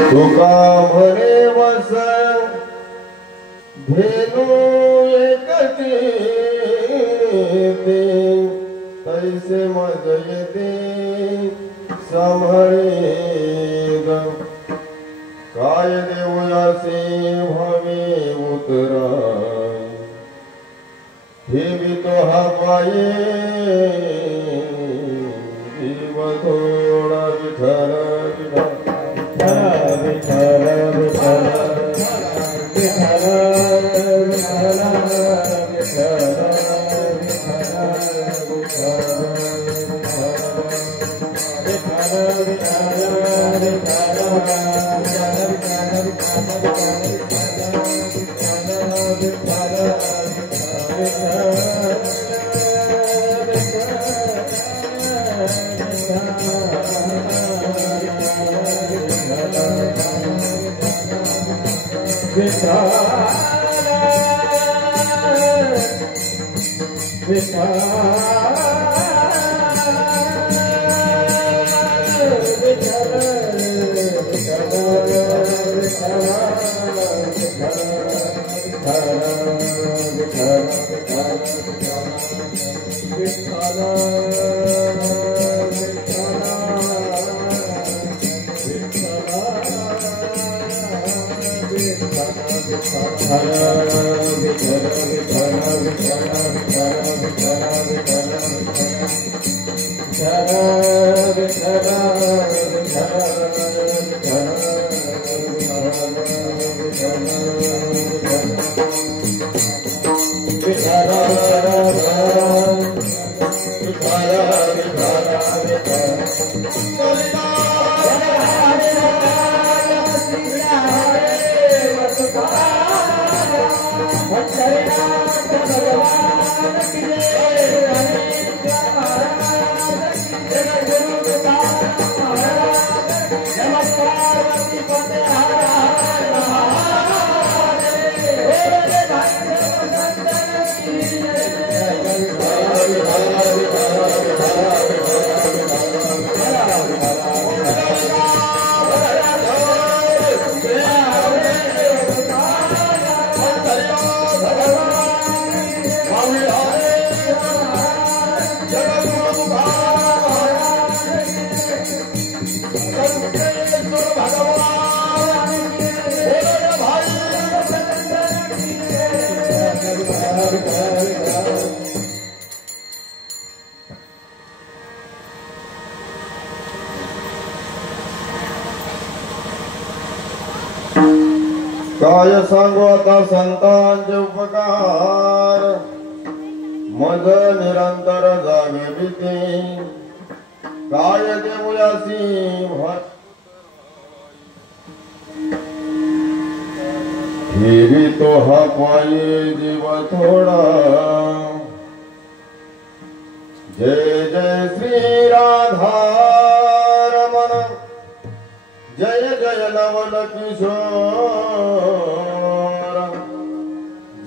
तुका म्हणे वस धेनु एकटी तैसे मज येते सांभाळे काय देऊयासे भावे उतराय ठेवी तो हा पाये जीव थोडा विठ्ठल विठ्ठल विठ्ठल विठ्ठल काय सांगू आता संतांचे उपकार मज निरंतर जागविते काय देऊयासी ठेवी तो हा पाये जीव थोडा जय जय श्री राधा रमण जय जय नवल किशोर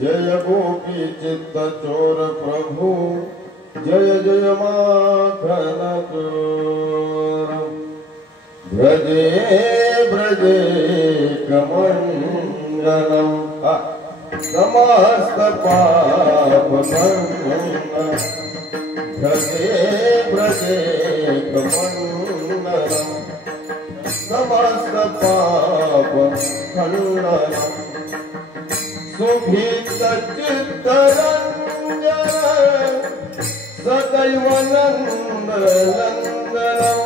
जय गोपी चित्त चोर प्रभु जय जय माखन चोर ब्रजे ब्रजे कमंडलम समस्त पाप ब्रजे ब्रजे कमंडलम समस्त पाप खंडन सुखित चित्त रंजन सदैव नंद नंदनम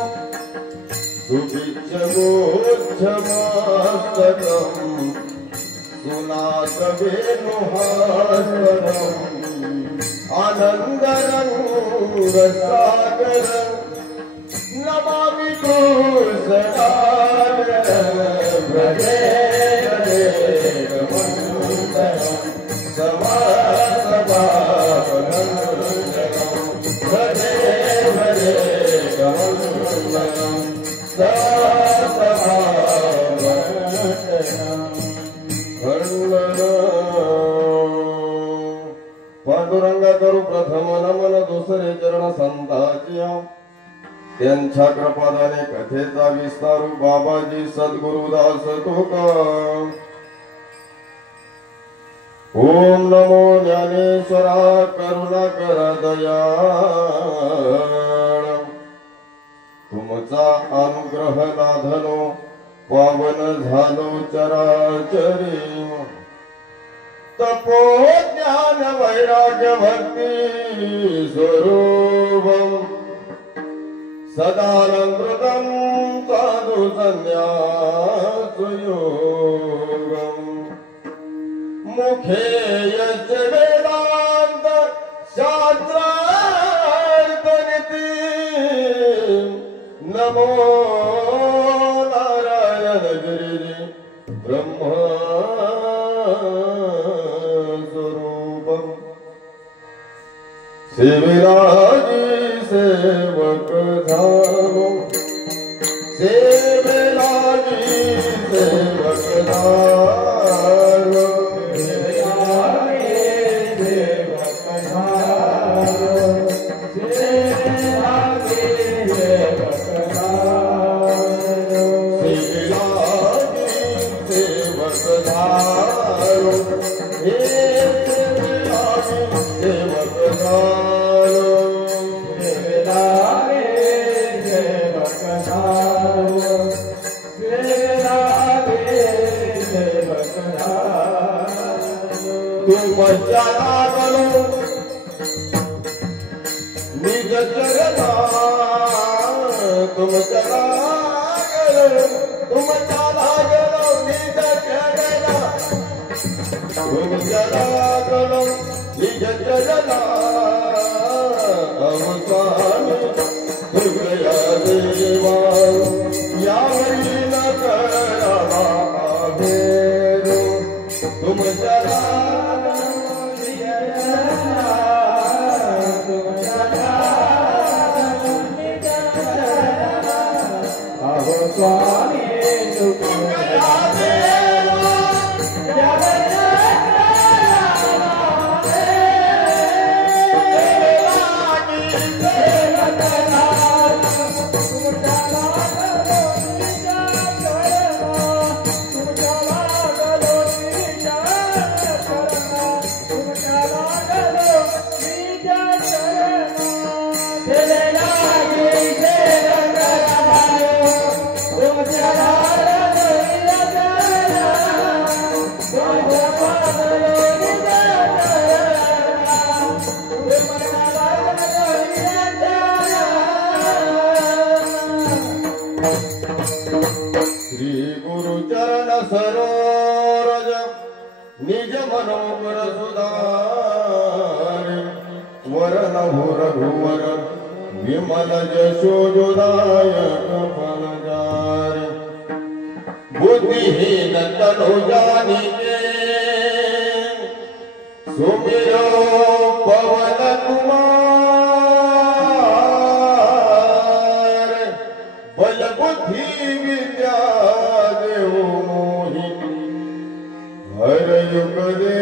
सुभिच्छ गोच्छ मास्तकम सुनात वेणुहास्तनम आनंद रंग सागरम नमामि तुलसीदास ब्रजे ब्रजे कमंडलम समस्त पाप खंडनम ब्रजे ब्रजे कमंडलम समस्त पाप खंडनम पांडुरंगा करू प्रथम नमन दुसरे चरण संतांच्या त्यांच्या कृपादाने कथेचा विस्तारू बाबाजी सद्गुरुदास तुका। ओम नमो ज्ञानेश्वरा करुणाकर दयाळ। तुमचा अनुग्रह लाधलो पावन झालो चराचरी। तपो ज्ञान वैराग्य भक्ती स्वरूपम सदानंदृतं साधु संन्यास योगम। मुखे यच वेदांत शास्त्रार्थनिति नमो नारायण गिरि ब्रह्म स्वरूपम। सेविराजी सेवक धारो सेविराजी सेवक धारो निज चरना तुम चला गलो तुम चला गलो निज चरना तुम चला गलो निज चरना। अवसानी दुर्गया देवा यावरी न करा भेदो तुम चला स्वामी सरोरज निज मनोबर सुधार वरण रघुवर विमल जशोदायक फलजार। बुद्धिहीन तनु जानिके सुमिरो पवन कुमार। बल बुद्धि विद्या हर युग दे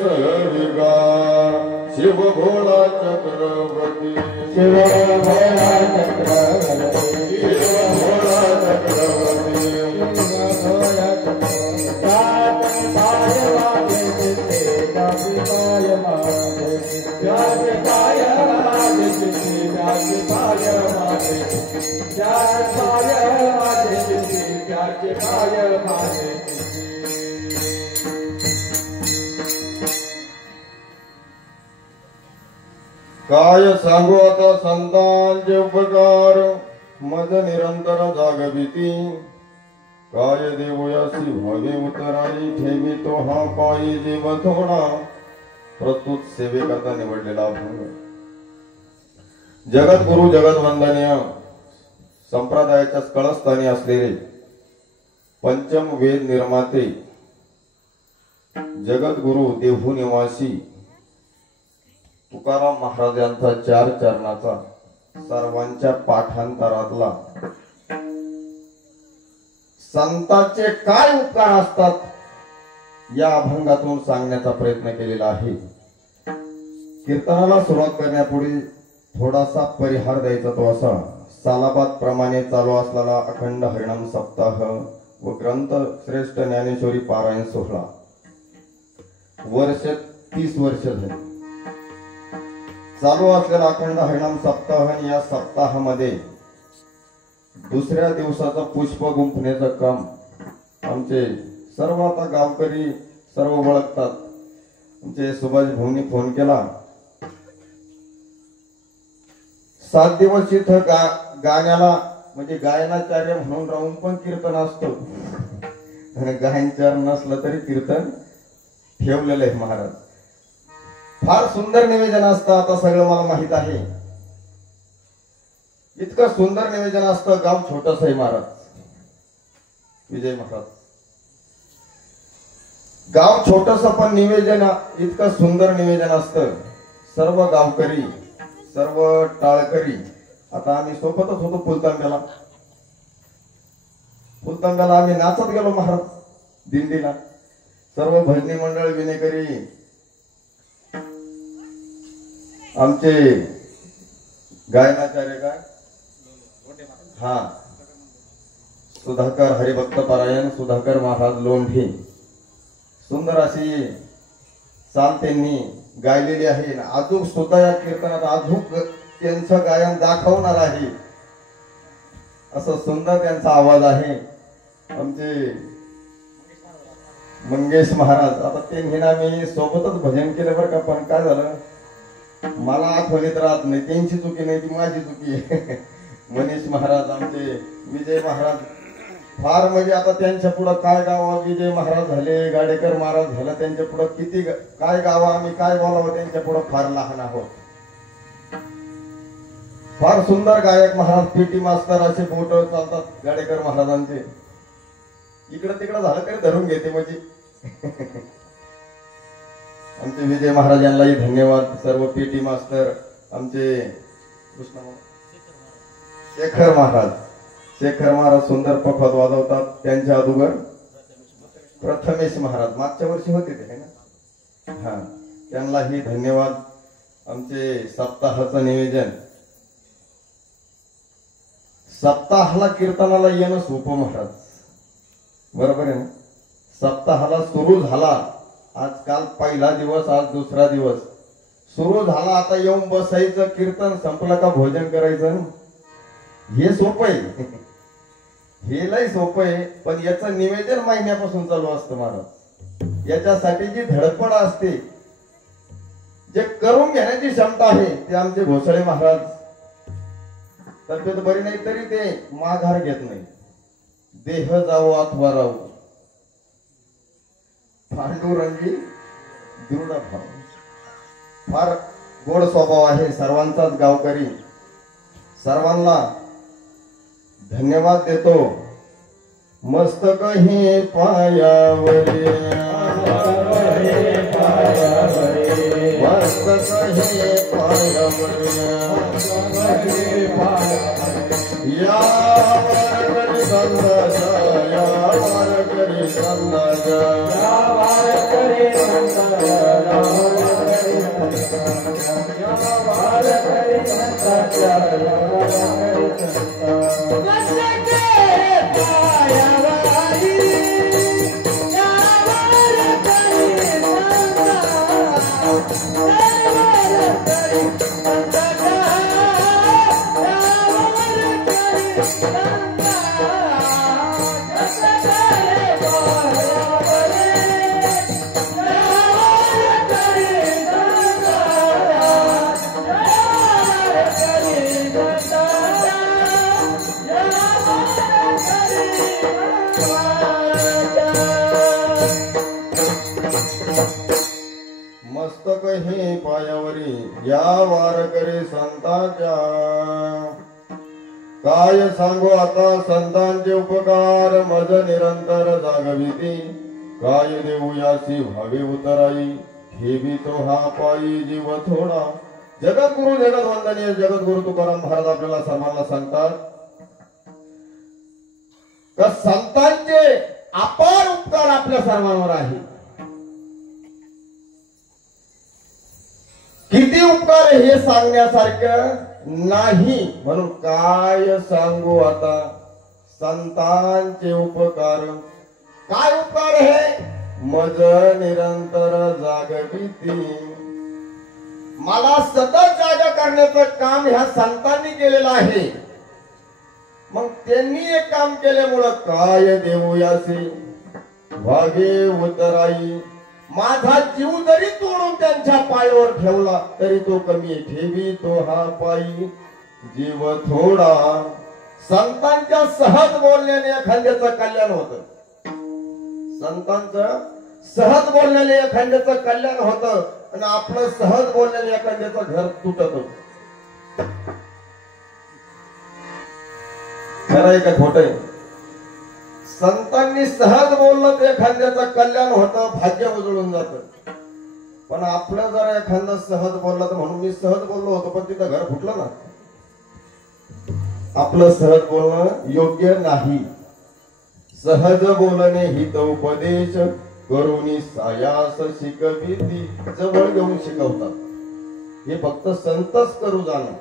सर्विगा शिव भोला चक्रवर्ती शिव भोला चक्रवर्ती शिव भोला चक्रवर्ती काय सांगू आता संतांचे उपकार मज निरंतर जागविती। काय देवयासी व्हावे उतराई ठेवी तो हा पायी जीव थोडा। प्रस्तुत सेवेकरता निवडलेला अभंग जगत गुरु जगत वंदनीय संप्रदायाच्या कळस्थानी असलेले पंचम वेद निर्माते जगत गुरु देहू निवासी तुकाराम महाराज यांचा 4 चरणाचा सर्वांच्या पाठांतरातला संतांचे काय उपकार असतात या अभंगातून सांगण्याचा प्रयत्न केलेला आहे। कीर्तनाला सुरुवात करण्यापूर्वी थोडासा परिहार द्यायचा तो असा, सालाबाद प्रमाणे चालू असलेला अखंड हरिनाम सप्ताह व ग्रंथ श्रेष्ठ ज्ञानेश्वरी पारायण सोहळा वर्ष 30 वर्ष झाले चालू असलेला अखंड हरिनाम सप्ताह आणि या सप्ताहामध्ये दुसऱ्या दिवसाचं पुष्प गुंफण्याचं काम आमचे सर्व आता गावकरी सर्व ओळखतात. आमचे सुभाष भाऊनी फोन केला. 7 दिवस इथं गाण्याला म्हणजे गायनाचार्य म्हणून राहून पण कीर्तन असतो आणि गायनचार्य नसलं तरी कीर्तन ठेवलेलं आहे महाराज. फार सुंदर निवेदन असतं. आता सगळं मला माहित आहे. इतकं सुंदर निवेदन असतं. गाव छोटस आहे महाराज. विजय महाराज गाव छोटस पण निवेदन इतकं सुंदर निवेदन असतं. सर्व गावकरी सर्व टाळकरी आता आम्ही सोबतच होतो. फुलतांब्याला आम्ही नाचत गेलो महाराज दिंडीला. सर्व भजनी मंडळ विनेकरी आमचे गायनाचार्य काय सुधाकर हरिभक्त पारायण सुधाकर महाराज लोंढे सुंदर अशी चाल त्यांनी गायलेली आहे. अजून सुद्धा या कीर्तनात अजून त्यांचं गायन दाखवणार आहे असं सुंदर त्यांचा आवाज आहे. आमचे मंगेश महाराज आता त्यांनी ना मी सोबतच भजन केलं बरं का. पण काय झालं मला आठवणीत राहत नाही. त्यांची चुकी नाही ती माझी चुकी आहे. मनीष महाराज आमचे विजय महाराज फार म्हणजे आता त्यांच्या पुढं काय गावा. विजय महाराज झाले गाडेकर महाराज झाला त्यांच्या पुढं किती काय गावा आम्ही काय बोलावं त्यांच्या पुढं फार लहान आहोत. फार सुंदर गायक महाराज पीटी मास्तर असे बोट चालतात गाडेकर महाराजांचे. इकडं तिकडं झालं तरी धरून घेते म्हणजे. आमचे विजय महाराज यांनाही धन्यवाद. सर्व पीटी मास्तर आमचे शेखर महाराज सुंदर पखवाज वाजवतात. त्यांच्या अगोदर प्रथमेश महाराज मागच्या वर्षी होते ते ना. त्यांनाही धन्यवाद. आमचे सप्ताहाचं नियोजन सप्ताहाला कीर्तनाला येणं सोपं महाराज बरोबर आहे ना. सप्ताहाला सुरू झाला आजकाल पहिला दिवस आज दुसरा दिवस सुरू झाला. आता येऊन बसायचं कीर्तन संपलं का भोजन करायचं हे सोपं आहे. हे लय सोपं आहे. पण याचं निवेदन महिन्यापासून चालू असतं महाराज. याच्यासाठी जी धडपड असते जे करून घेण्याची क्षमता आहे ते आमचे घोसळे महाराज. तब्येत बरी नाही तरी ते माघार घेत नाही. देह जावो अथवा राहू पांडुरंगी दृढ भाव. फार गोड स्वभाव आहे सर्वांचाच गावकरी. सर्वांना धन्यवाद देतो. मस्तक हे पायावरी मस्तक हे पायावरी या वारकरी संतांचा या वारकरी संतांचा या वारकरी संतांचा या वारकरी मस्तक हे पायावरी या वारकरी संतांच्या. काय सांगू आता संतांचे उपकार मज निरंतर जागविती. काय देऊ यासी व्हावे उतराई ठेवी तो हा पायी जीव थोडा. जगद्गुरु जगत वंदनीय जगद्गुरु तुकाराम महाराज आपल्याला सर्वांना सांगतात का संतांचे अपार उपकार आपल्या सर्वांवर आहे. किती उपकार हे सांगण्यासारखं नाही. म्हणून काय सांगू आता संतांचे उपकार. काय उपकार हे? मज निरंतर जागविती. मला सतत जागा करण्याचं काम ह्या संतांनी केलेलं आहे. मग त्यांनी एक काम केल्यामुळं काय देऊ यासी भागे उतराई. माझा जीव जरी तोडून त्यांच्या पायावर ठेवला तरी तो कमी ठेवी तो हा पायी जीव थोडा. संतांच्या सहज बोलण्याने एखाद्याचं कल्याण होतं. संतांचं सहज बोलण्याने एखाद्याचं कल्याण होतं आणि आपलं सहज बोलण्याने एखाद्याचं घर तुटत होत. खरं आहे का खोट आहे? संतांनी सहज बोललं तर एखाद्याचं कल्याण होतं, भाग्य उजळून जात. पण आपलं जर एखादा सहज बोलला तर म्हणून मी सहज बोललो होतो पण तिथं घर फुटलं ना. आपलं सहज बोलणं योग्य नाही. सहज बोलणे हित उपदेश करुणी सायास शिकविती. जवळ घेऊन शिकवतात. हे फक्त संतच करू जाणं.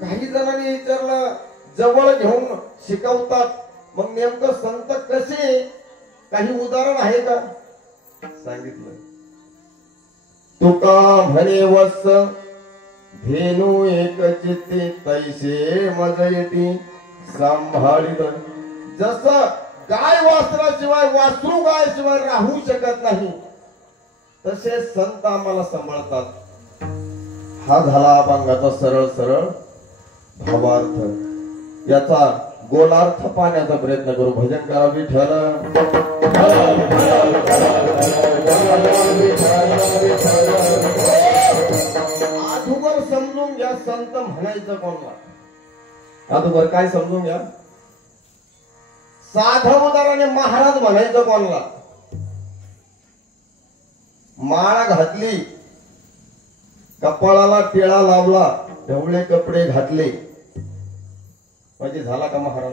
काही जणांनी विचारलं जवळ घेऊन शिकवतात मग नेमकं संत कसे? काही उदाहरण आहे का? सांगितलं. तुका म्हणे वत्स धेनू एक चित्ते तैसे मज येती सांभाळीत. जसं गाय वासराशिवाय वासरू गाय शिवाय राहू शकत नाही तसे संत आम्हाला सांभाळतात. हा झाला अभंगाचा सरळ सरळ भावार्थ. याचा गोलार्थ पाहण्याचा प्रयत्न करू. भजन करा विठ्ठल. अगोदर समजून घ्या संत म्हणायचं कोणला. अगोदर काय समजून घ्या. साधं उदाहरणे महाराज म्हणायचं कोणला. माळा घातली, कपाळाला टिळा लावला, ढवळे कपडे घातले म्हणजे झाला का महाराज?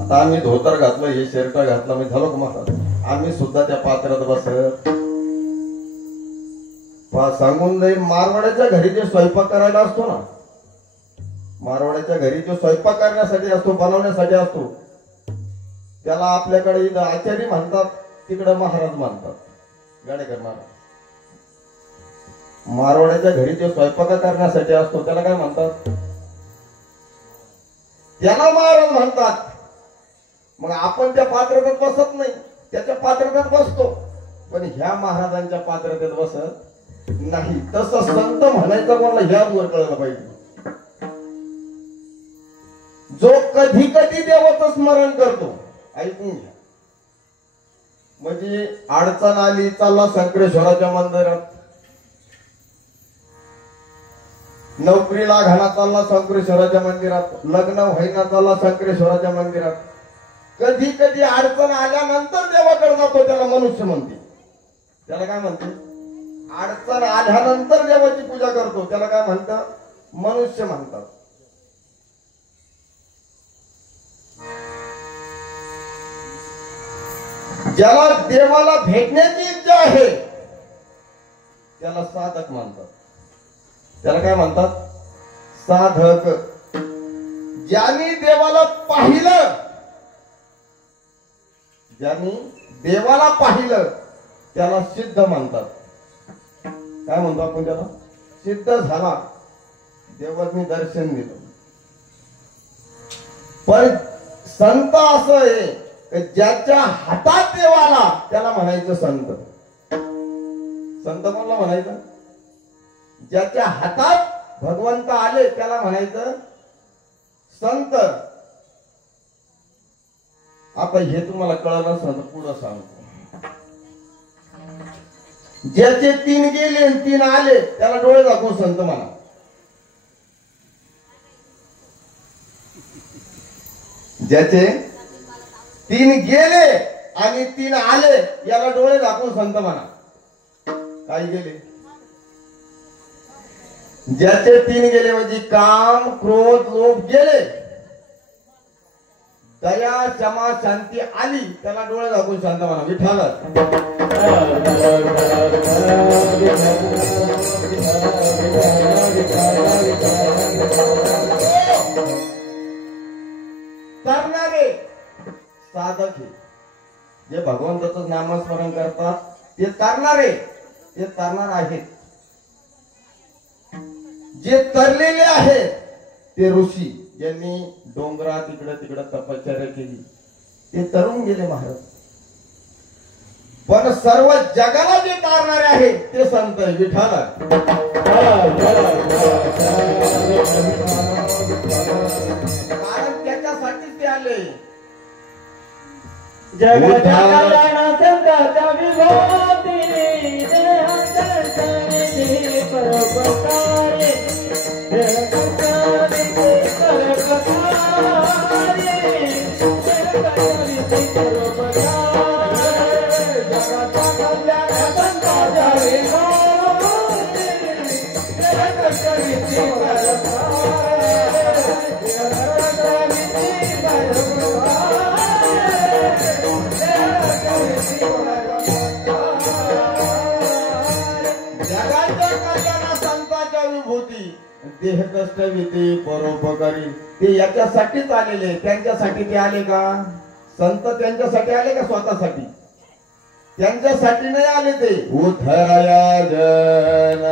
आता आम्ही धोतर घातलं, हे शर्ट घातलं म्हणजे झालो का महाराज? आम्ही सुद्धा त्या पात्रात बसत. सांगून जाईल मारवाड्याच्या घरी जे स्वयंपाक करायला असतो ना, मारवाड्याच्या घरी जो स्वयंपाक करण्यासाठी असतो, बनवण्यासाठी असतो, त्याला आपल्याकडे इथं आचारी म्हणतात, तिकडे महाराज म्हणतात. गाडेकर महाराज. मारवाड्याच्या घरी जो स्वयंपाक करण्यासाठी असतो त्याला काय म्हणतात? त्याला महाराज म्हणतात. मग आपण त्या पात्रतेत बसत नाही, त्याच्या पात्रतेत बसतो, पण ह्या महाराजांच्या पात्रतेत बसत नाही. तसं संत म्हणायचं कोणाला ह्या वर कळलं पाहिजे. जो कधी कधी देवाचं स्मरण करतो. ऐकून घ्या. म्हणजे अडचण आली चालला संकटेश्वराच्या मंदिरात, नोकरीला घाला चालला संकटेश्वराच्या मंदिरात, लग्न व्हायला चालला संकटेश्वराच्या मंदिरात. कधी कधी अडचण आल्यानंतर देवाकडे जातो, त्याला मनुष्य म्हणते. त्याला काय म्हणते? अडचण आल्यानंतर देवाची पूजा करतो, त्याला काय म्हणतात? मनुष्य म्हणतात. ज्याला देवाला भेटण्याची इच्छा आहे त्याला साधक म्हणतात. त्याला काय म्हणतात? साधक. ज्यांनी देवाला पाहिलं, ज्यांनी देवाला पाहिलं त्याला सिद्ध म्हणतात. काय म्हणतो आपण त्याला? सिद्ध झाला, देवानी दर्शन दिलं. पण संत असं आहे ज्याच्या हातात देवाला त्याला म्हणायचं संत. संत कोणाला म्हणायचं? ज्याच्या हातात भगवंत आले त्याला म्हणायचं संत. आता हे तुम्हाला कळलं नसलं तर पुढं सांगतो. ज्याचे 3 गेले आणि 3 आले त्याला डोळे दाखवून संत म्हणा. ज्याचे 3 गेले आणि 3 आले याला डोळे दाखवून संत म्हणा. काय गेले? ज्याचे 3 गेले म्हणजे काम, क्रोध, लोभ गेले, दया, क्षमा, शांती आली, त्याला डोळे दाखवून शांत म्हणा. विठ्ठल तरणारे साधक हे जे भगवंताचं नामस्मरण करतात ते तरणारे, ते तरणार आहेत. जे तरलेले आहेत ते ऋषी, ज्यांनी डोंगरात इकडे तिकडे तपश्चर्या केली, ते तरुण गेले महाराज. पण सर्व जगाला जे तारणारे आहेत ते संत विठ्ठल. कारण त्याच्यासाठीच ते आले. देह कष्ट विधी परोपकारी, ते याच्यासाठीच आलेले. त्यांच्यासाठी ते आले का? संत त्यांच्यासाठी आले का स्वतःसाठी? त्यांच्यासाठी नाही आले ते. उद्धराया जन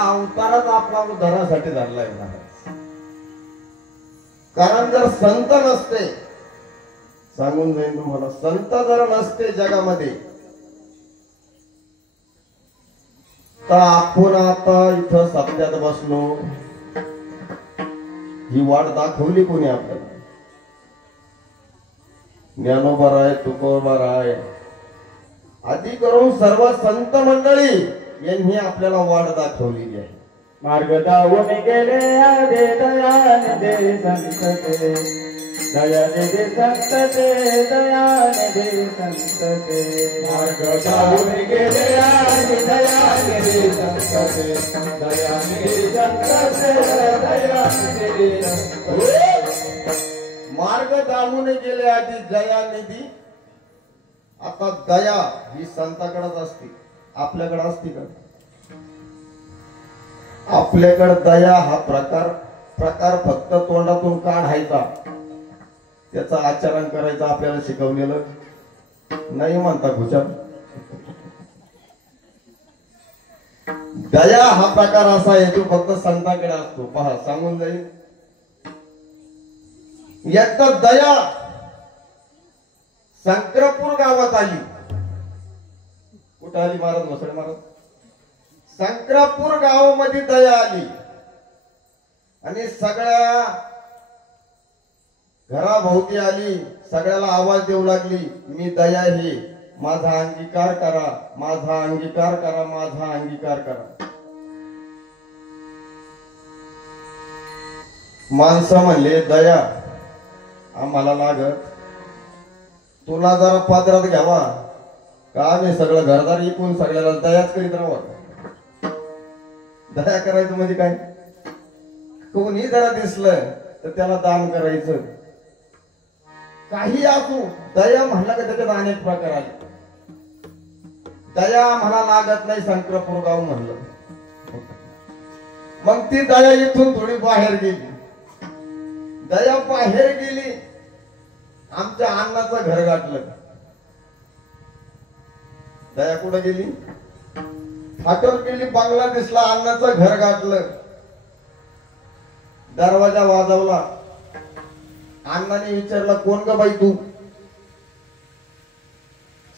अवतारच आपला उद्धारासाठी झालेला आहे. कारण जर संत नसते, सांगून जाईन तुम्हाला, संत जर नसते जगामध्ये तर आपण आता इथं सत्यात बसलो. ही वाट दाखवली कोणी आपल्याला? ज्ञानोबा राय, तुकोबा राय, आधी करून सर्व संत मंडळी यांनी आपल्याला वाट दाखवलेली आहे. मार्ग दावून गेले आधे दयाने दे संत ते, दयाने दे संत ते, दयाने दे संत ते. मार्ग दावून गेले आधे दयाने दे संत ते, दयाने दे संत ते, दयाने दे संत ते. मार्ग दावून गेले आधी दयानिधी. आता दया ही संताकडेच असते, आपल्याकडे असते का? आपल्याकडे दया हा प्रकार फक्त तोंडातून काढायचा, त्याचं आचरण करायचं आपल्याला शिकवलेलं नाही म्हणता खुशाल. दया हा प्रकार असा आहे तो फक्त संतांकडे असतो. पहा, सांगून जाईल. एकदा दया शंकरपूर गावात आली. कुठं आली महाराज? वसळे महाराज. शंकरपूर गावामध्ये दया आली आणि सगळ्या घराभोवती आली, सगळ्याला आवाज देऊ लागली, मी दया हे माझा अंगीकार करा, माझा अंगीकार करा, माझा अंगीकार करा. माणसं म्हणले दया आम्हाला लागत, तुला जरा पात्रात घ्यावा का आम्ही सगळं घरदार इकून सगळ्याला दयाच करीत राहावं. दया करायचं म्हणजे काय, कोणी जरा दिसलं तर त्याला दान करायचं. काही असू, दया म्हणला का त्याच्यात अनेक प्रकार आले. दया मला लागत नाही शंकरपूर गाव म्हणलं, मग ती दया इथून थोडी बाहेर गेली. दया बाहेर गेली, आमच्या अण्णाचं घर गाठलं. दया कुठं गेली, फाटोर गेली, बंगला दिसला, अण्णाचं घर गाठलं. दरवाजा वाजवला, अण्णाने विचारला कोण ग बाई तू.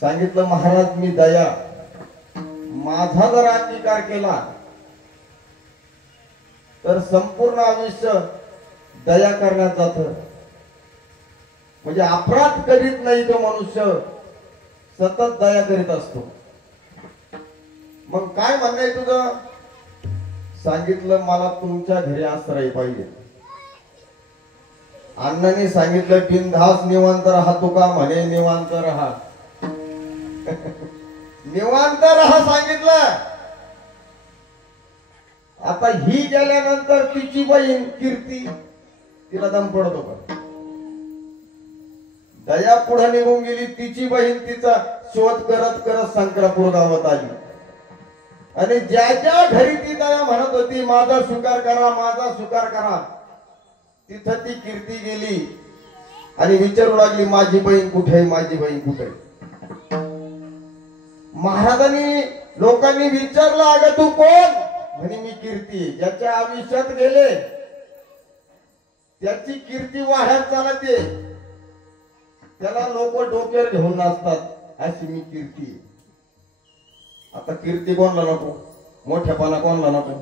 सांगितलं महाराज मी दया. माझा जर अंगीकार केला तर संपूर्ण आयुष्य दया करण्यात जात. म्हणजे अपराध करीत नाही तो मनुष्य, सतत दया करीत असतो. मग काय म्हणणं तुझं. सांगितलं मला तुमच्या घरी आश्रय पाहिजे. अण्णांनी सांगितलं बिनधास निवांत राहा, तुका म्हणे निवांत राहा. निवांत राहा सांगितलं. आता ही गेल्यानंतर तिची बहीण कीर्ती, तिला दम पडतो का. दया पुढे निघून गेली, तिची बहीण तिचा शोध करत करत शंकरपूर गावात आली. आणि ज्या ज्या घरी ती दया म्हणत होती माझा स्वीकार करा, माझा स्वीकार करा, तिथं ती कीर्ती गेली आणि विचारू लागली माझी बहीण कुठे, माझी बहीण कुठे. महाराजांनी लोकांनी विचारलं अगं तू कोण. म्हणे मी कीर्ती. ज्याच्या आयुष्यात गेले त्याची कीर्ती वाढत चालते, त्याला लोक डोक्यावर घेऊन नाचतात, अशी मी कीर्ती. आता कीर्ती कोणला नको, मोठेपणा कोणला नको.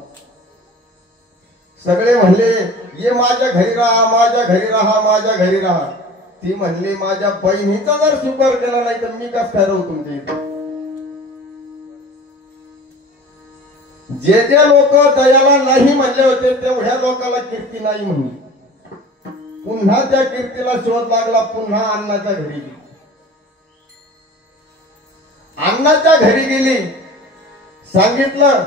सगळे म्हणले ये माझ्या घरी राहा, माझ्या घरी राहा, माझ्या घरी राहा. ती म्हणली माझ्या बहिणीचा जर स्वीकार केला नाही तर मी कसं काय राहू तुमच्या इथे. जे जे लोक दयाला नाही म्हणले होते तेवढ्या लोकांना कीर्ती नाही म्हणली. पुन्हा त्या कीर्तीला शोध लागला, पुन्हा अण्णाच्या घरी गेली. अण्णाच्या घरी गेली, सांगितलं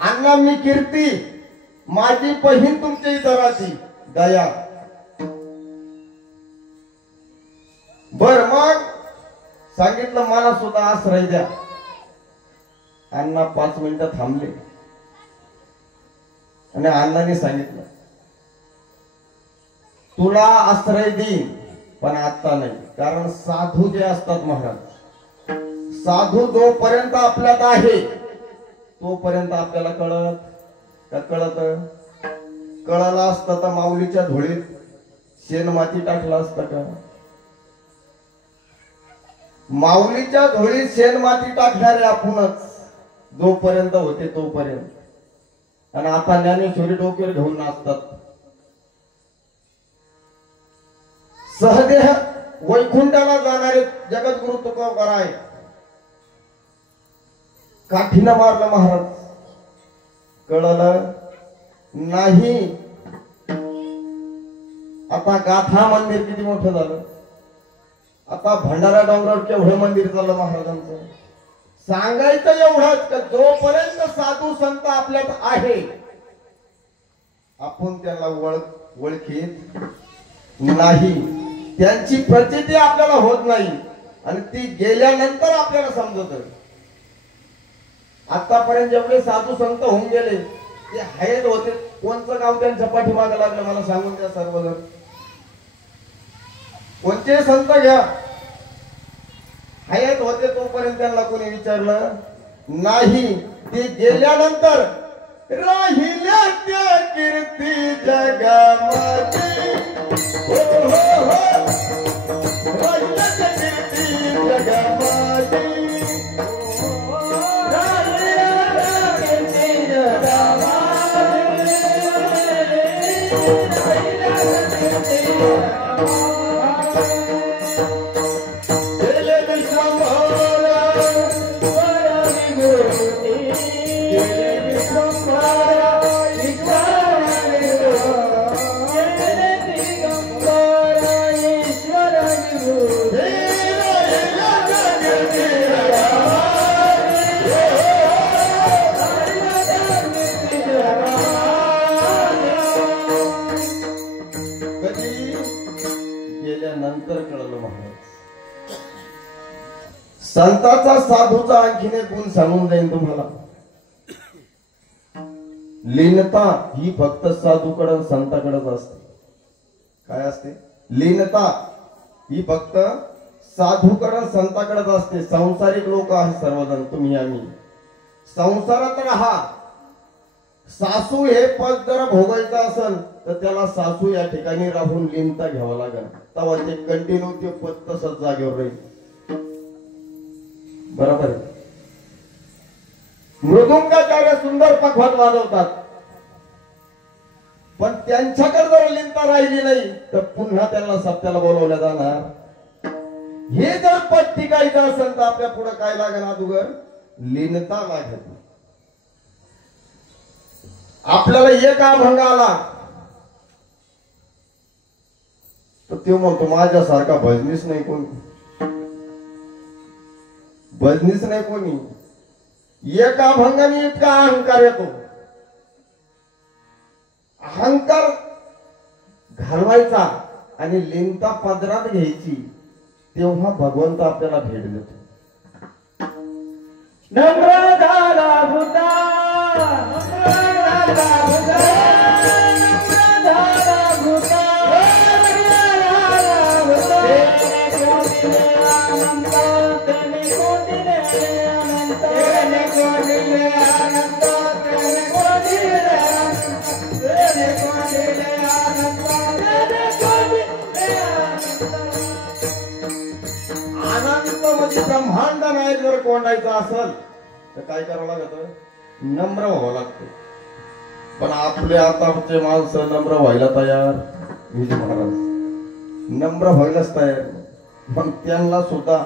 अण्णा मी कीर्ती, माझी बहीण तुमच्या इथं राहती दया. बर मग सांगितलं मला सुद्धा आश्रय द्या. अण्णा 5 मिनिटं थांबले आणि अण्णाने सांगितलं तुला आश्रय देईन पण आता नाही. कारण साधू जे असतात महाराज, साधू जोपर्यंत आपल्यात आहे तोपर्यंत आपल्याला कळत. कळलं असतं तर माऊलीच्या धुळीत शेण माती टाकलं असतं का. माऊलीच्या धुळीत शेण माती टाकणारे आपणच जोपर्यंत होते तोपर्यंत. आणि आता ज्ञानेश्वरी डोक्यावर घेऊन नाचतात. सहदेह वैकुंठाला जाणारे जगद्गुरु तुकोबार आहे, काठीनं मारलं महाराज. कळलं नाही. आता गाथा मंदिर किती मोठं झालं. आता भंडारा डोंगरावर केवढं मंदिर झालं महाराजांचं. सांगायचं एवढंच का जोपर्यंत साधू संत आपल्यात आहे आपण त्याला ओळखीत नाही, त्यांची प्रचिती आपल्याला होत नाही आणि ती गेल्यानंतर आपल्याला समजत. आतापर्यंत जेवढे साधू संत होऊन गेले ते हयत होते. कोणचं गाव त्यांच्या पाठीमागे लागलं मला सांगून द्या सर्वजण. कोणते संत घ्या, हयात होते तोपर्यंत त्यांना कोणी विचारलं नाही. ते गेल्यानंतर राहिल्या त्या कीर्ती जगामध्ये. हो हो हो राहिल्या त्या कीर्ती जगामध्ये. गेले दिशा संताचा साधूचा आणखीन एक गुण सांगून जाईन तुम्हाला. लीनता ही फक्त साधूकडे संताकडेच असते. काय असते? लीनता ही फक्त साधूकडे संताकडेच असते. सांसारिक लोक आहेत सर्वजण, तुम्ही आम्ही संसारात राहा. सासू हे पद जर भोगायचं असेल तर त्याला सासू या ठिकाणी राहून लीनता घ्यावं लागेल, तेव्हा ते कंटिन्यू ते पद तसंच जागेवर राहील. बरोबर आहे. मृदुंगाचार्य सुंदर पखवाज वाजवतात, पण त्यांच्याकडे जर लीनता राहिली नाही तर पुन्हा त्यांना सत्याला बोलवल्या जाणार. हे जर पद टिकायचं असेल तर आपल्या पुढे काय लागेल? अगोदर लीनता लागेल. आपल्याला एक अभंग आला तर तो म्हणतो माझ्यासारखा भजनीच नाही कोणी, भजनीच नाही कोणी. एक अभंगाने इतका अहंकार येतो. अहंकार घालवायचा आणि लीनता पदरात घ्यायची, तेव्हा भगवंत आपल्याला भेट देतो. नम्र झाला भूता, नम्र झाला भूता, नम्र झाला भूता, तेने कोटिले अनंत, तेने कोटिले अनंत, तेने कोटिले अनंत, तेने कोटिले अनंत, तेने कोटिले अनंत म्हणजे ब्रह्मांड नाही जर कोंडायचं असेल तर काय करावं लागतं? नम्र व्हावं लागतं. पण आपले आताचे माणसं नम्र व्हायला तयार, विजय महाराज नम्र व्हायलाच तयार. मग त्यांना सुद्धा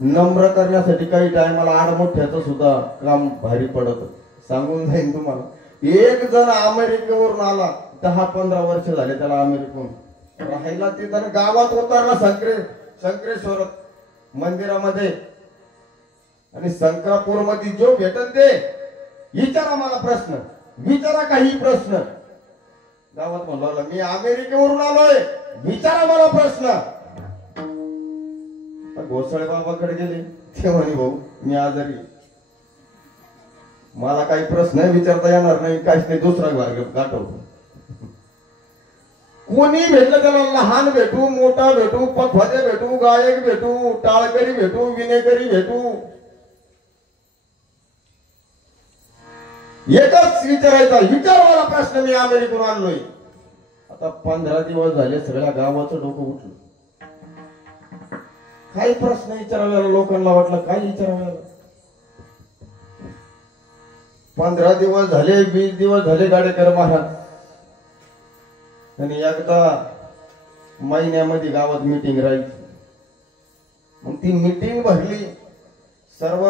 नम्र करण्यासाठी काही टायमाला आडमोठ्याचं सुद्धा काम भारी पडत. सांगून जाईन तुम्हाला. एक जण अमेरिकेवरून आला, 10-15 वर्ष झाले त्याला अमेरिकेहून राहायला. ते जण गावात उतरला शंकरेश्वर मंदिरामध्ये, आणि शंकरापूर मध्ये जो भेटत ते विचारा मला प्रश्न, विचारा काही प्रश्न. गावात म्हणलं मी अमेरिकेवरून आलोय, विचारा मला प्रश्न. घोसाळे बाबाकडे गेले, ते म्हणे भाऊ मी आजारी, मला काही प्रश्न विचारता येणार नाही, काहीच नाही, दुसरा गाठव. कोणी भेटलं त्याला, लहान भेटू, मोठा भेटू, पखवाजे भेटू, गायक भेटू, टाळकरी भेटू, विनेकरी भेटू, एकच विचारायचा, विचार मला प्रश्न, मी अमेरिकेतून आणलोय. आता 15 दिवस झाले, सगळ्या गावाचं डोकं उठलं. काही प्रश्न विचारायला लोकांना वाटलं काय विचारायला. 15 दिवस झाले, 20 दिवस झाले गाडेकर महाराज. आणि एकदा महिन्यामध्ये गावात मीटिंग राहायची. मग ती मीटिंग भरली, सर्व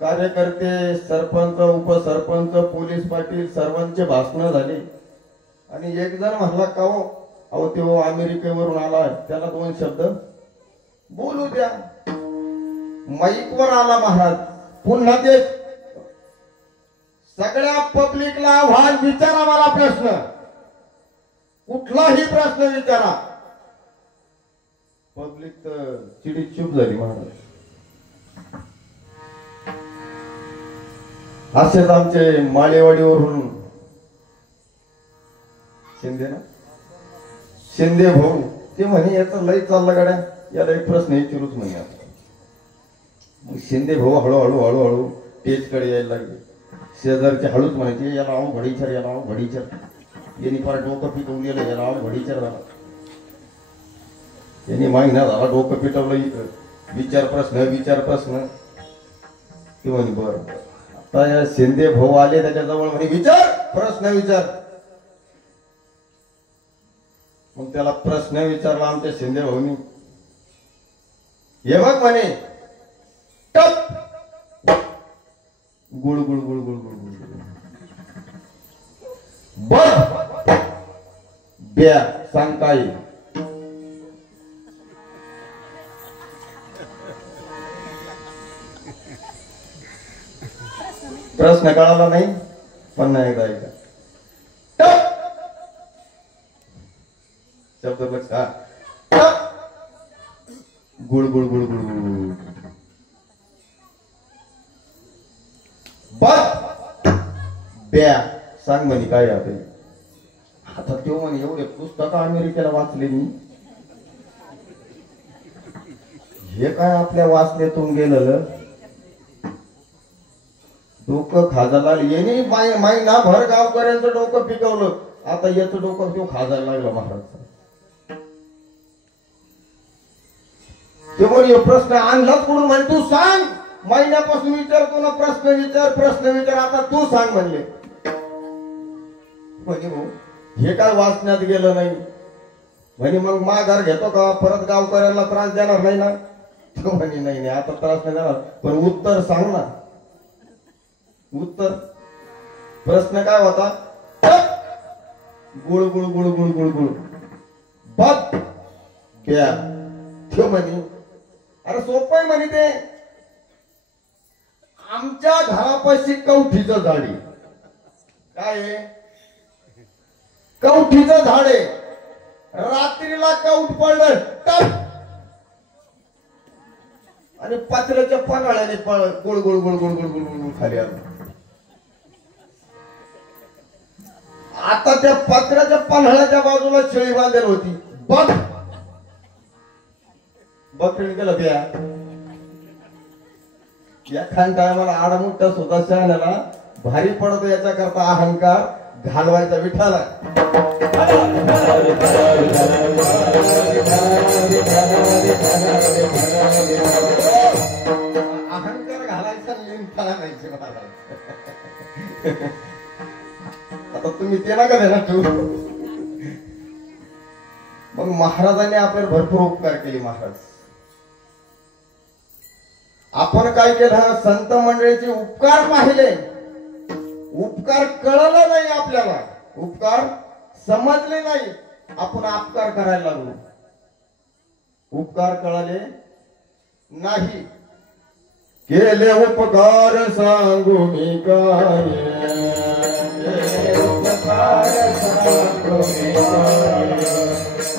कार्यकर्ते, सरपंच, उपसरपंच, पोलीस पाटील सर्वांचे भाषण झाले. आणि एक जण म्हणला का हो, अहो तो अमेरिकेवरून आला, त्याला 2 शब्द बोलू द्या. माईकवर आला महाराज. पुन्हा ते सगळ्या पब्लिकला आव्हान, विचारा मला प्रश्न, कुठलाही प्रश्न विचारा. पब्लिक तर चिडीत चूप झाली महाराज. असेच आमचे माळेवाडीवरून शिंदे ना, शिंदे भाऊ, ते म्हणे याचं लय चाललं गाड्या, याला एक प्रश्न विचारूच म्हणे. मग शिंदे भाऊ हळूहळू हळूहळू टेजकडे यायला लागले. शेजारचे हळूच म्हणायचे, याला आव घडीचर, याला आव घडीचर. यांनी फार डोकं पिटवून गेलं, याला आव घडीचर झाला. यांनी महिना झाला डोकं पिटवलं, इथं विचार प्रश्न, विचार प्रश्न. ते म्हणे बरं. आता या शिंदे भाऊ आले त्याच्याजवळ, म्हणे विचार प्रश्न, विचार. मग त्याला प्रश्न विचारला आमच्या शिंदे भाऊनी. हे बघ म्हणे, टप गुळ गुळ गुळ गुळ गुळ गुळ, बघ ब्या, सांग काय. प्रश्न कळाला नाही, पण नाही एकदा ऐका. टप शब्द लक्ष, गुळ गुळ गुळ गुळ गुळ. बस ब्या सांग म्हणे काय आहे आता तो म्हणे एवढे पुस्तक अमेरिकेला वाचले मी हे काय आपल्या वाचण्यातून गेलेलं डोकं खाजायला येणे महिना भर गावकऱ्यांचं डोकं पिकवलं आता याचं डोकं तो खाजायला लागला महाराज ते म्हणे प्रश्न आणलाच कुठून म्हणे तू सांग महिन्यापासून विचारतो ना प्रश्न विचार आता तू सांग म्हणले म्हणे भाऊ हे काय वाचण्यात गेलं नाही म्हणे मग माघार घेतो का परत गावकऱ्यांना त्रास देणार नाही ना तो म्हणे नाही आता त्रास नाही देणार पण उत्तर सांग ना उत्तर प्रश्न काय होता गुळ गुळ गुळ गुळ गुळ गुळ बघ क्या तो म्हणे अरे सोपं आहे म्हणे ते आमच्या घरापाशी कवठीचं झाड आहे काय आहे कवठीचं झाड आहे रात्रीला कवठ पडलं टप आणि पत्र्याच्या पन्हाळ्याने गोळ गोळ गोळ गोळ गोळ गोळ गोळ खाली आलं आता त्या पत्र्याच्या पन्हाळ्याच्या बाजूला शेळी बांधेल होती बघ बकरी गेलं त्या या खान टायमाला आडामुठा सुद्धा शहाण्याला भारी पडतो याच्या करता अहंकार घालवायचा विठाला अहंकार घालायचा आता तुम्ही ते नका देणार तू मग महाराजांनी आपल्याला भरपूर उपकार केले महाराज आपण काय केलं संत मंडळीचे उपकार पाहिले उपकार कळलं नाही आपल्याला उपकार समजले नाही आपण अपकार करायला लागलो उपकार कळले नाही केले उपकार सांगू मी काय उपकार सांगू मी काय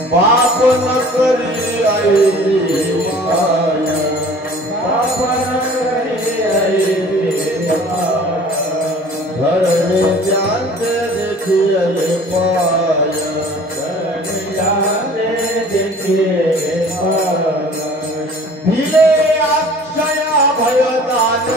बाप न करी आई माया बाप न करी आई धरणी जानते देखिए पाया धरणी जानते देखिए पाया भिले अक्षया भयदान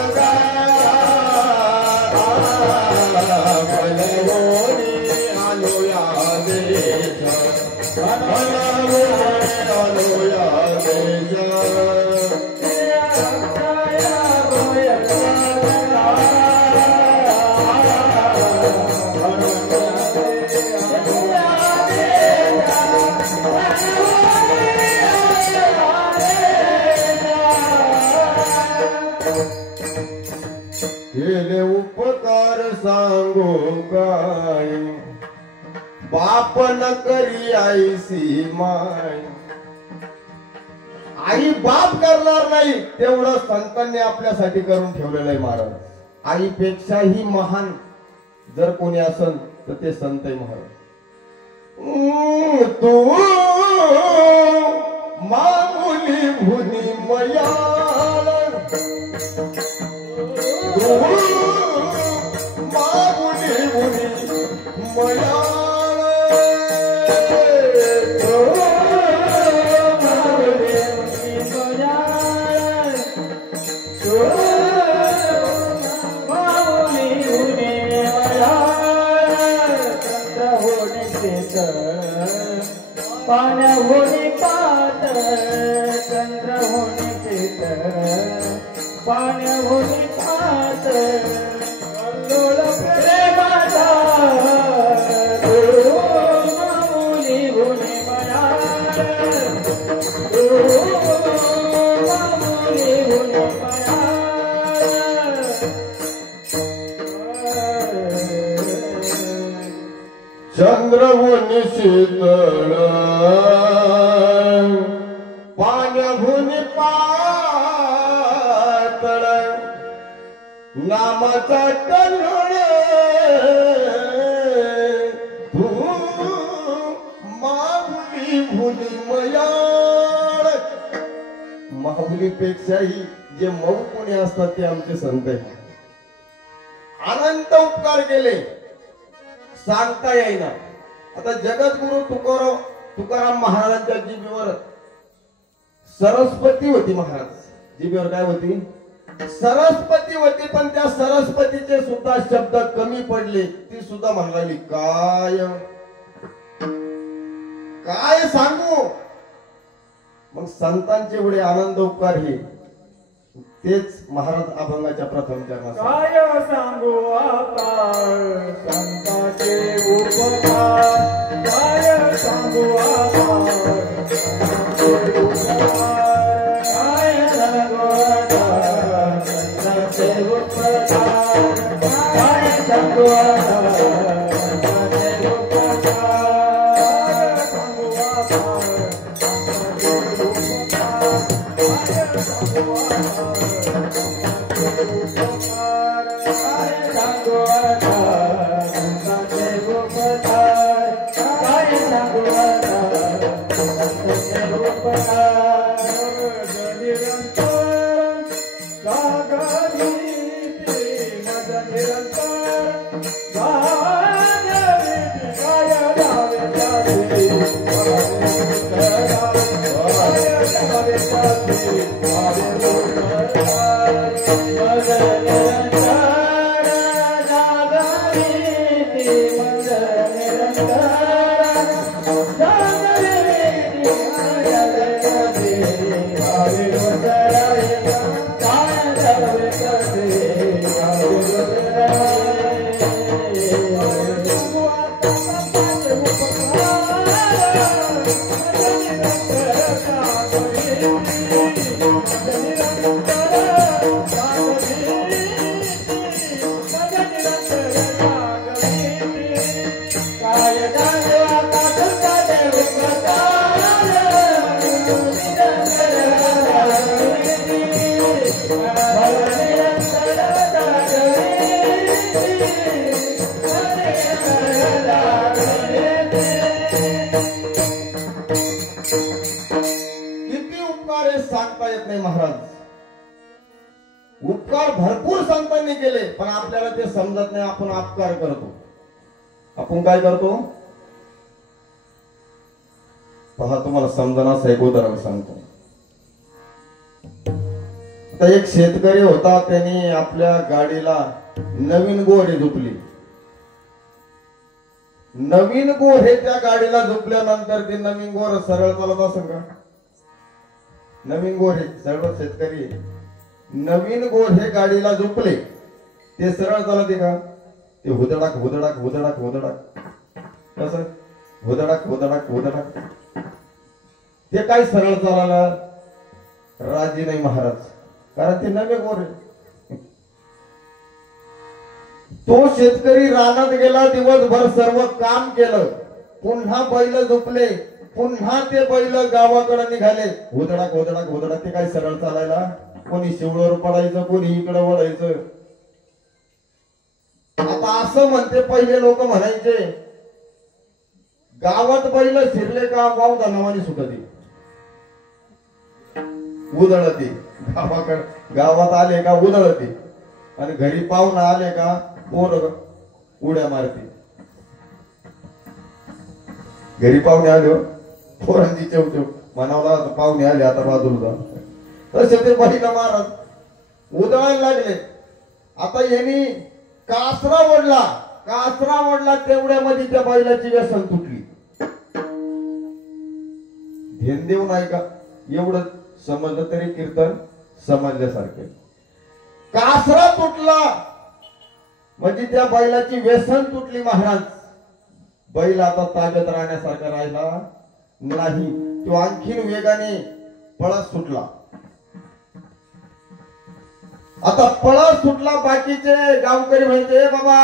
केले उपकार सांगू काय बाप न करी आईसी माय आई बाप करणार नाही तेवढं संतांनी आपल्यासाठी करून ठेवलेलं आहे महाराज आईपेक्षाही महान जर कोणी असन तर ते संत आहे महाराज तू मामुली भुनी मयाळ मामुली भुनी मयाळ पाण्या होणे पात चंद्र होणे चेत पाण्या होणे पात लोळ प्रेमाचा मामुली होणे मया मामुली होणे मया चंद्रभुनी शीतळ पाण्याभुनी पातळ नामाचा कन्हण तू माहुली भुनी मयाळ माहुलीपेक्षाही जे मऊ कोणी असतात ते आमचे संत आहेत अनंत उपकार केले, सांगता येईना. आता जगद्गुरु तुकाराम महाराजांच्या जिभेवर सरस्वती होती. महाराज जिभेवर काय होती? सरस्वती होती. पण त्या सरस्वतीचे सुद्धा शब्द कमी पडले. ती सुद्धा म्हणाली काय काय सांगू. मग संतांचे एवढे आनंद उपकार हे तेच महाराज अभंगाच्या प्रथम चरणात काय सांगू आता संतांचे उपकार. काय सांगू आता संतांचे उपकार. काय सांगू आता संतांचे उपकार. काय सांगू आता संतांचे उपकार. सांगता येत नाही. महाराज उपकार भरपूर संतांनी केले, पण आपल्याला ते समजत नाही. आपण अपकार करतो. आपण काय करतो पहा, तुम्हाला समजणार एक उदाहरण सांगतो. आता एक शेतकरी होता. त्यांनी आपल्या गाडीला नवीन गोरे झुपली. नवीन गोरे त्या गाडीला झुपल्यानंतर ते नवीन गोर सरळ चालत असेल का? नवीन गोरे सर्व शेतकरी नवीन गोरे गाडीला झुपले, ते सरळ चालते का? ते हुदडाक हुदडाक हुदडाक हुदडाक कसं हुदडाक हुदडाक हुदडाक. ते काय सरळ चालायला राजी नाही महाराज, कारण ते नवे गोरे. तो शेतकरी रानात गेला, दिवसभर सर्व काम केलं, पुन्हा बैल झोपले, पुन्हा ते बैल गावाकडे निघाले. हुदडाक हुदडाक हुदडाक. ते काय सरळ चालायला? कोणी शिवळवर पडायचं, कोणी इकडे वळायचं. आता असं म्हणते, पहिले लोक म्हणायचे गावात बैल शिरले का वाव नावाने सुटते, उधळते. गावात आले का उधळते, आणि घरी पाहुणा आले का पोर उड्या मारते. घरी पाहुणे आले, पोरांची चेवचेव म्हणावला, पाहुणे आले आता बाजूला. तसे ते बहिणा महाराज उधळायला लागले. आता यांनी कासरा ओढला, तेवढ्यामध्ये त्या बैलाची व्यसन तुटली. ध्यान देऊ नाही का? एवढं समजलं तरी कीर्तन समजल्यासारखे. कासरा तुटला म्हणजे त्या बैलाची व्यसन तुटली महाराज. बैल आता ताब्यात राहण्यासारखा राहिला नाही. तो आणखीन वेगाने पळत सुटला. आता पळत सुटला. बाकीचे गावकरी म्हणजे, बाबा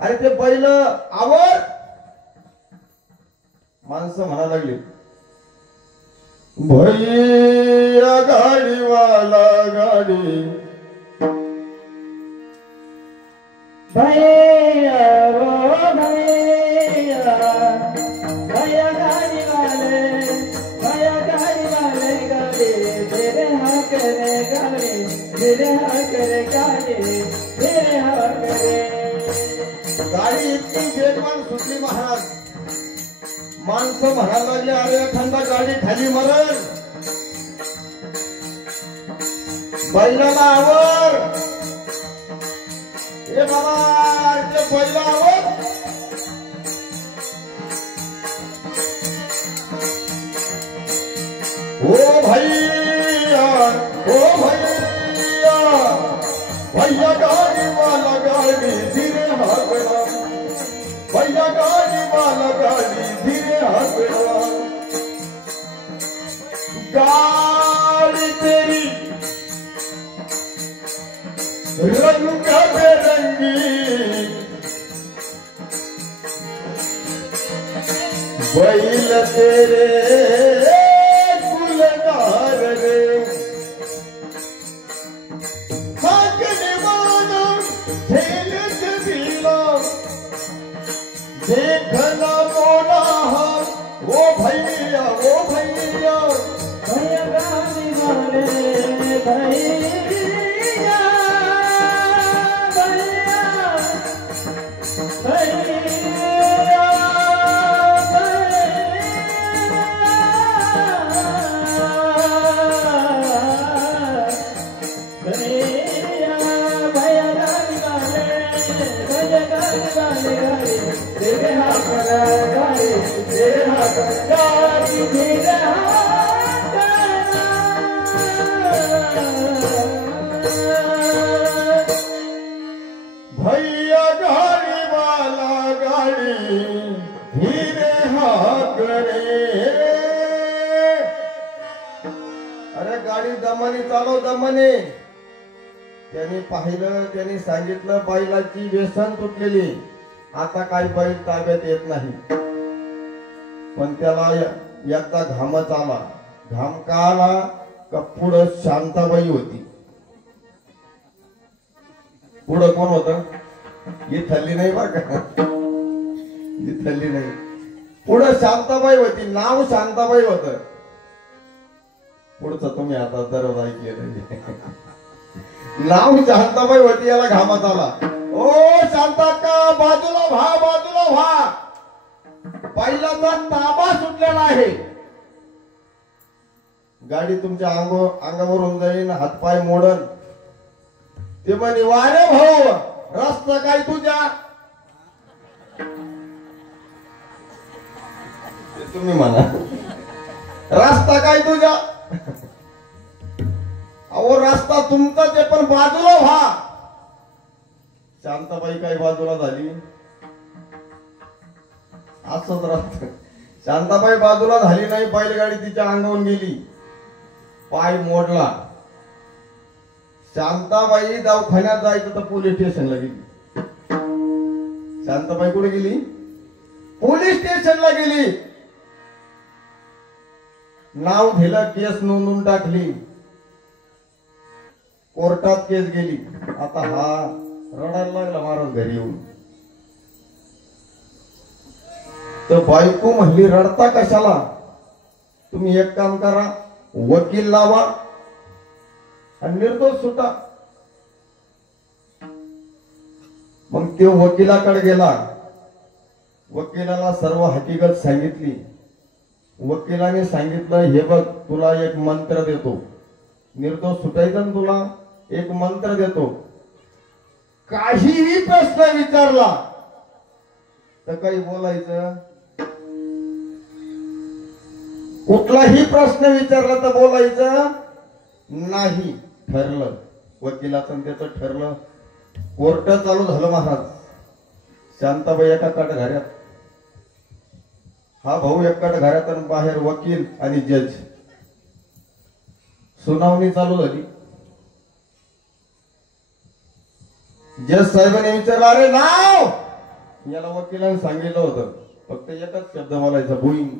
अरे ते बैल आवड. माणसं म्हणा लागली, भैया गाडीवाला गाडी, भैया रो भैया, भैया गाड़ी वाले गाड़ी, तेरे हाथ गाडी धीरे हा करे गाडी धीरे हा करे गाडी इतकी वेगवान सुटली महाराज माणसं म्हणायला लागली अरे एखादा गाडी खाली मरण बैलाला आवर हे बाबा ते बैला आवर ओ भैया भैया गाड़ी वाला गाड़ी धीरे हाकड़ा भैया गाड़ी वाला गाड़ी धीरे हाकड़ा गाड़ी तेरी रंग बेरंगी बैल तेरे गुलजार रे हाकने वाला खेल जबीला देखना मोना वो भैया भैया गाड़ी वाले भैया भैया गाड़ी वाला गाड़ी धीरे हाकरे अरे गाडी दमाने चालव दमाने त्यांनी पाहिलं त्यांनी सांगितलं बैलाची व्यसन तुटलेली आता काही बैल ताब्यात येत नाही पण त्याला एकदा घामच आला घाम का आला का पुढं शांताबाई होती पुढं कोण होत इथली नाही बघा इथली नाही पुढं शांताबाई होती नाव शांताबाई होत पुढचं तुम्ही आता दररोज ऐकले नाव शांताबाई होती याला घामात आला ओ शांताक्का बाजूला व्हा बैलाचा ताबा सुटलेला आहे गाडी तुमच्या अंगावरून जाईन हातपाय मोडन ते म्हणे वारे भाऊ रस्ता काय तुझ्या तुम्ही म्हणा रस्ता काय तुझ्या अहो रस्ता तुमचाच आहे पण बाजूला व्हा शांताबाई काही बाजूला झाली असंच राहत शांताबाई बाजूला झाली नाही बैलगाडी तिच्या अंगावून गेली पाय मोडला शांताबाई दवाखान्यात जायचं तर पोलीस स्टेशनला गेली शांताबाई कुठे गेली पोलीस स्टेशनला गेली नाव दिलं केस नोंदून टाकली कोर्टात केस गेली आता हा रडायला लागला महाराज घरी येऊन तर बायको म्हणली रडता कशाला तुम्ही एक काम करा वकील लावा आणि निर्दोष सुटा मग तो वकिलाकडे गेला वकिलाला सर्व हकीकत सांगितली वकिलाने सांगितलं हे बघ तुला एक मंत्र देतो निर्दोष सुटायचा ना तुला एक मंत्र देतो काहीही प्रश्न विचारला तर काही बोलायचं कुठलाही प्रश्न विचारला तर बोलायचं नाही ठरलं वकिलाचं त्याचं ठरलं कोर्ट चालू झालं महाराज शांताबाई एका कटघऱ्यात हा भाऊ एका घरात आणि बाहेर वकील आणि जज सुनावणी चालू झाली जज साहेबांनी विचारलं अरे नाव याला वकिलाने सांगितलं होतं फक्त एकच शब्द बोलायचा बुईंग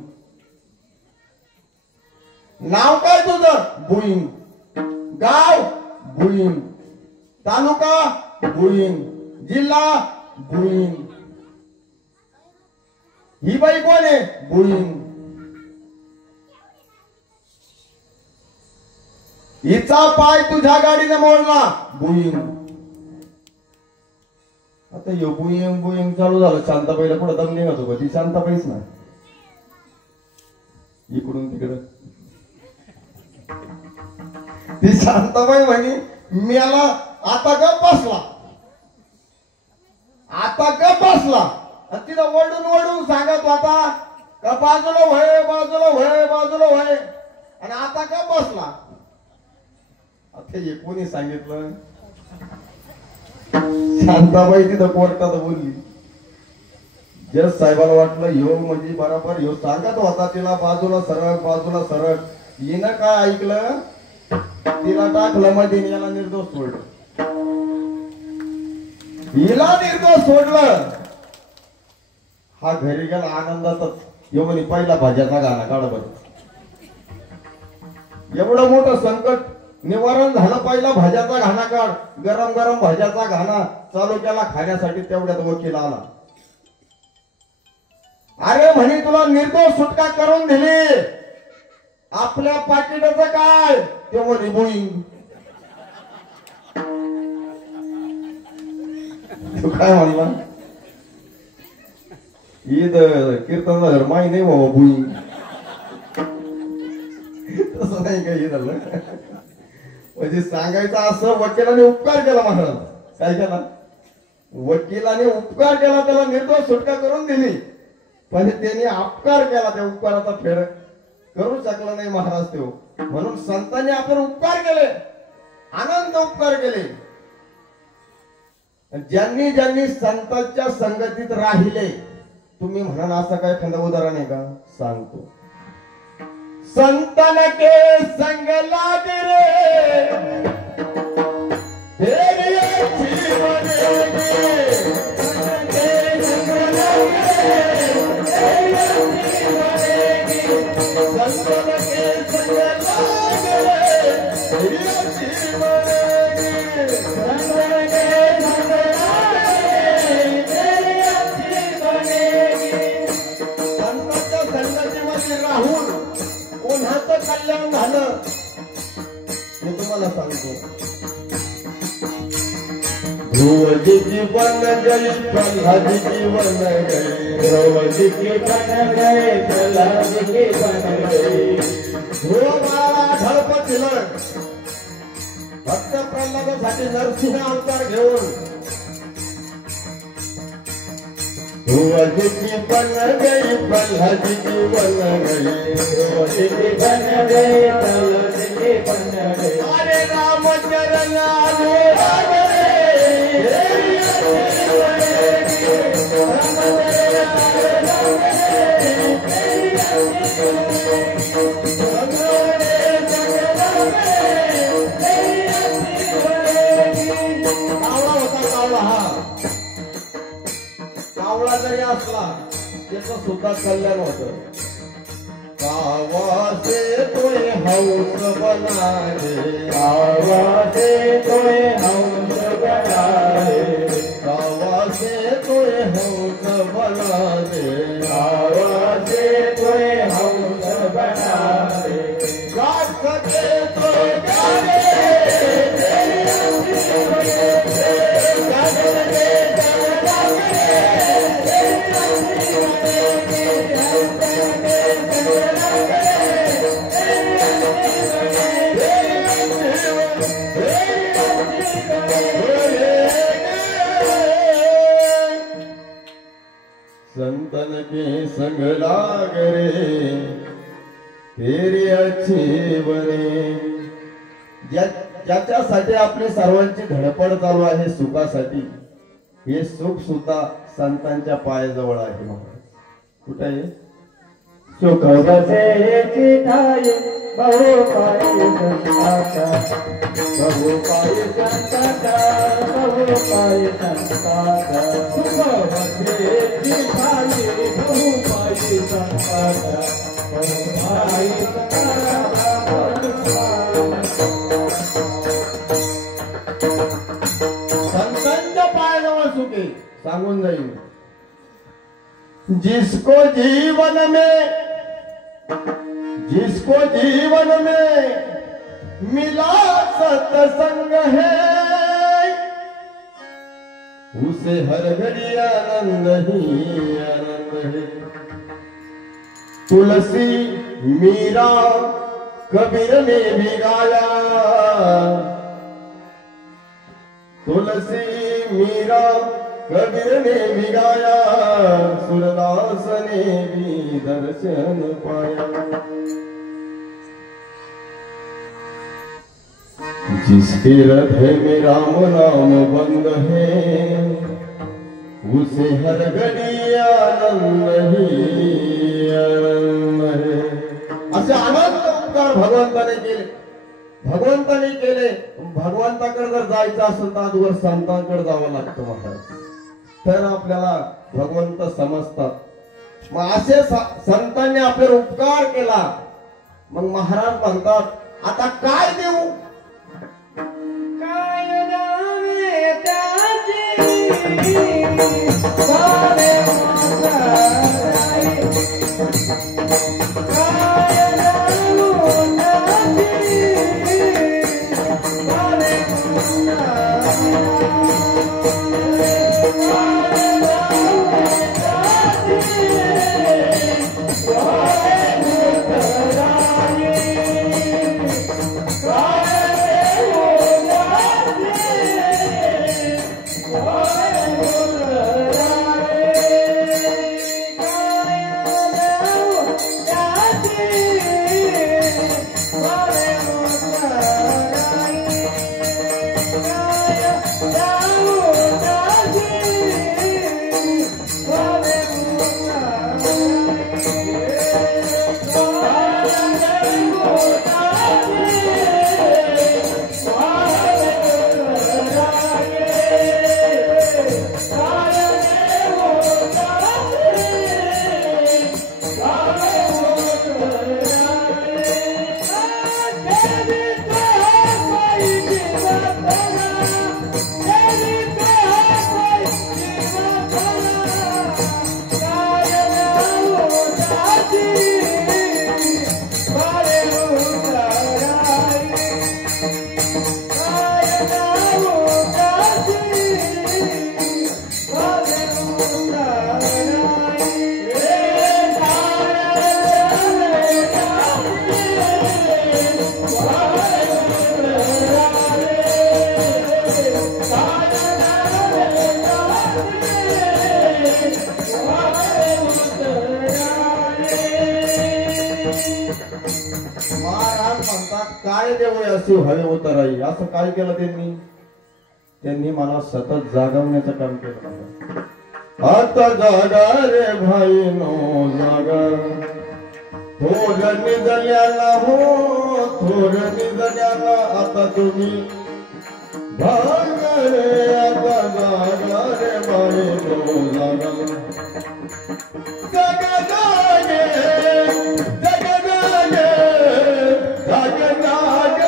नाव काय तुझं बुईंग गाव बुईंग तालुका बुईंग जिल्हा बुईंग ही बाई कोण आहे बुईंग हिचा पाय तुझ्या गाडीने मोडला, बुईंग. आता यो बुईंग बुईंग चालू झालं. शांताबाईला पुढे दम निघत होता. ती शांताबाईच ना, इकडून तिकडं. ती शांताबाई म्हणे मेला, आता गप बसला, आता गप बसला. आणि तिथं वडून वडून सांगत होता का बाजूला व्हय, बाजूला व्हय, बाजूला व्हय. आणि आता गप बसला. आता हे कोणी सांगितलं? शांताबाई तिथं कोर्टात बोलली. जज साहेबाला वाटलं ह्यो म्हणजे बरोबर ह्यो सांगत होता तिला बाजूला सरक, बाजूला सरक. हिनं काय ऐकलं? तिला टाकलं मध्ये, याला निर्दोष सोडलं. हिला निर्दोष सोडलं. हा घरी गेला आनंदातच. ह्यो म्हणे पहिला भाज्याचा गाणं काढ बरं. एवढं मोठं संकट निवारण झालं. पहिला भाज्याचा घाणा काढ. गरम गरम भाज्याचा घाणा चालू केला खाण्यासाठी. तेवढ्यात वकील आला. अरे म्हणे तुला निर्दोष सुटका करून दिली, आपल्या पाकिटाचं काय? ते म्हणे बुईंग. तू काय म्हणला? ईद कीर्तन झालं माही नाही बाबा बुईंग. तसं नाही काही झालं. म्हणजे सांगायचं असं, वकिलाने उपकार केला महाराज. काय केला? वकिलाने उपकार केला, त्याला निर्दोष सुटका करून दिली. पण त्यांनी अपकार केला, त्या उपकाराचा फेड करू शकला नाही महाराज तो. म्हणून संतांनी आपण उपकार केले, अनंत उपकार केले. ज्यांनी ज्यांनी संतांच्या संगतीत राहिले, तुम्ही म्हणाल असं काय एखादं उदाहरण आहे का? सांगतो. संतन के संग लाग रे तेरी अच्छी बनेगी. संतन के संग लाग रे तेरी अच्छी बनेगी. संतन के संग लाग रे तेरी अच्छी बनेगी. संतन के संग लाग रे तेरी अच्छी बनेगी. संतांच्या संगतीमध्ये राहून कोणाचं कल्याण झालं मी तुम्हाला सांगतो. ध्रुवजी की बन गई, प्रल्हाद की बन गई. ध्रुवजी की बन गई, प्रल्हाद की बन गई. ध्रुव बाळाला ढळपत दिलं. भक्त प्रल्हादासाठी नरसिंह अवतार घेऊन. ध्रुवजी की बन गई, प्रल्हाद की बन गई. ध्रुवजी की बन गई, प्रल्हाद की बन गई. अरे राम चरण आले राम रे, तेरी अच्छी बनेगी. राम चरण आले राम रे, तेरी अच्छी बनेगी. संग रे संग राम रे, तेरी अच्छी बनेगी. कावळा होता कावळा. हा कावळा जरी असला त्याचं सुद्धा कल्याण होतं. कावा से तोय हंस बना रे, कावा से तोय हंस बना रे. कावा से तोय हंस बना रे, कावा से तोय हंस बना रे. गाठ सके तो गाने तेरी अच्छी बनेगी. गाठ सके संतन के संग लाग रे तेरी अच्छी बने. ज्याच्यासाठी आपली सर्वांची धडपड चालू आहे सुखासाठी, हे सुख सुद्धा संतांच्या पायाजवळ आहे. महाराज कुठे आहे? सुख बसे चिठाई बहु पाई संताचा, बहु पाई संताचा, बहु पाई संताचा. सुख बसे चिठाई बहु पाई संताचा, बहु पाई संताचा. संतांच्या पायाजवळ सुख आहे. सांगून जाईल. जिसको जीवन में मिला सत्संग है उसे हर घड़ी आनंद ही आनंद है। तुलसी मीरा कबीर ने भी गाया, तुलसी मीरा कबीर ने भी गाया, सूरदास ने भी दर्शन पाया। जिसके हृदय में राम नाम बंद है उसे हर घड़ी आनंद ही आनंद है। असे अनंत उपकार भगवंताने केले, भगवंताने केले। भगवंताकडे जर जायचं असेल तर आजवर संतांकडे जावं लागतं महाराज, तर आपल्याला भगवंत समजतात। मग असे संतांनी आपल्यावर उपकार केला, मग महाराज म्हणतात आता काय देऊ, काय द्यावे त्याची सारे मागाई, काय द्यावो त्याची सारे काय देऊ असे हवे उतराई। असं काय केलं त्यांनी, त्यांनी मला सतत जागवण्याचं काम केलं। आता जागा रे भाई नो जागा, थोर निजल्याला हो थोर निजल्याला, आता तुम्ही जागा रे, आता जागा रे भाई नो जागा, जागा जागे जागा जागे जागा जागे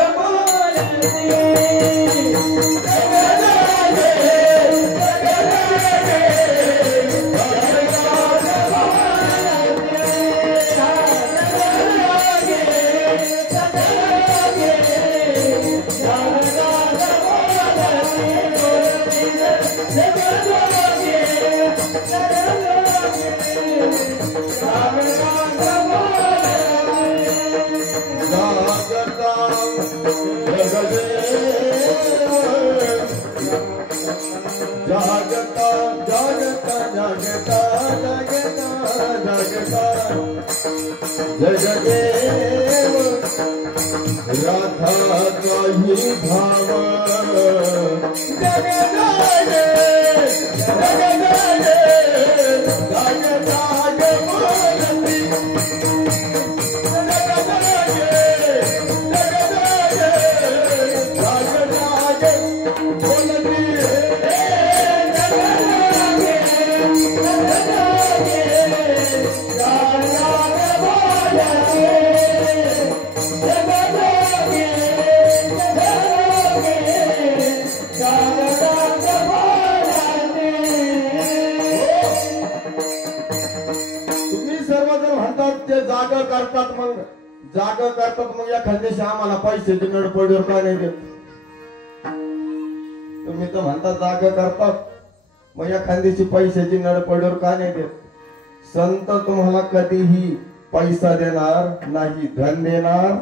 जागता जागता जागता जागता जागता जगदेव राधा काही भाव, जग जागे जग जागे जग जागे बोलती, जग जागे जग जागे जग जागे बोलती, तुम्ही सर्वजण म्हणतात ते जागा करतात, मग जागा करतात मग एखाद्याशी आम्हाला पैशाची नडपडीवर का नाही देत? तुम्ही तर म्हणता जागा करतात, मग एखाद्याशी पैशाची नडपडीवर का नाही देत? संत तुम्हाला कधीही पैसा देणार नाही, धन देणार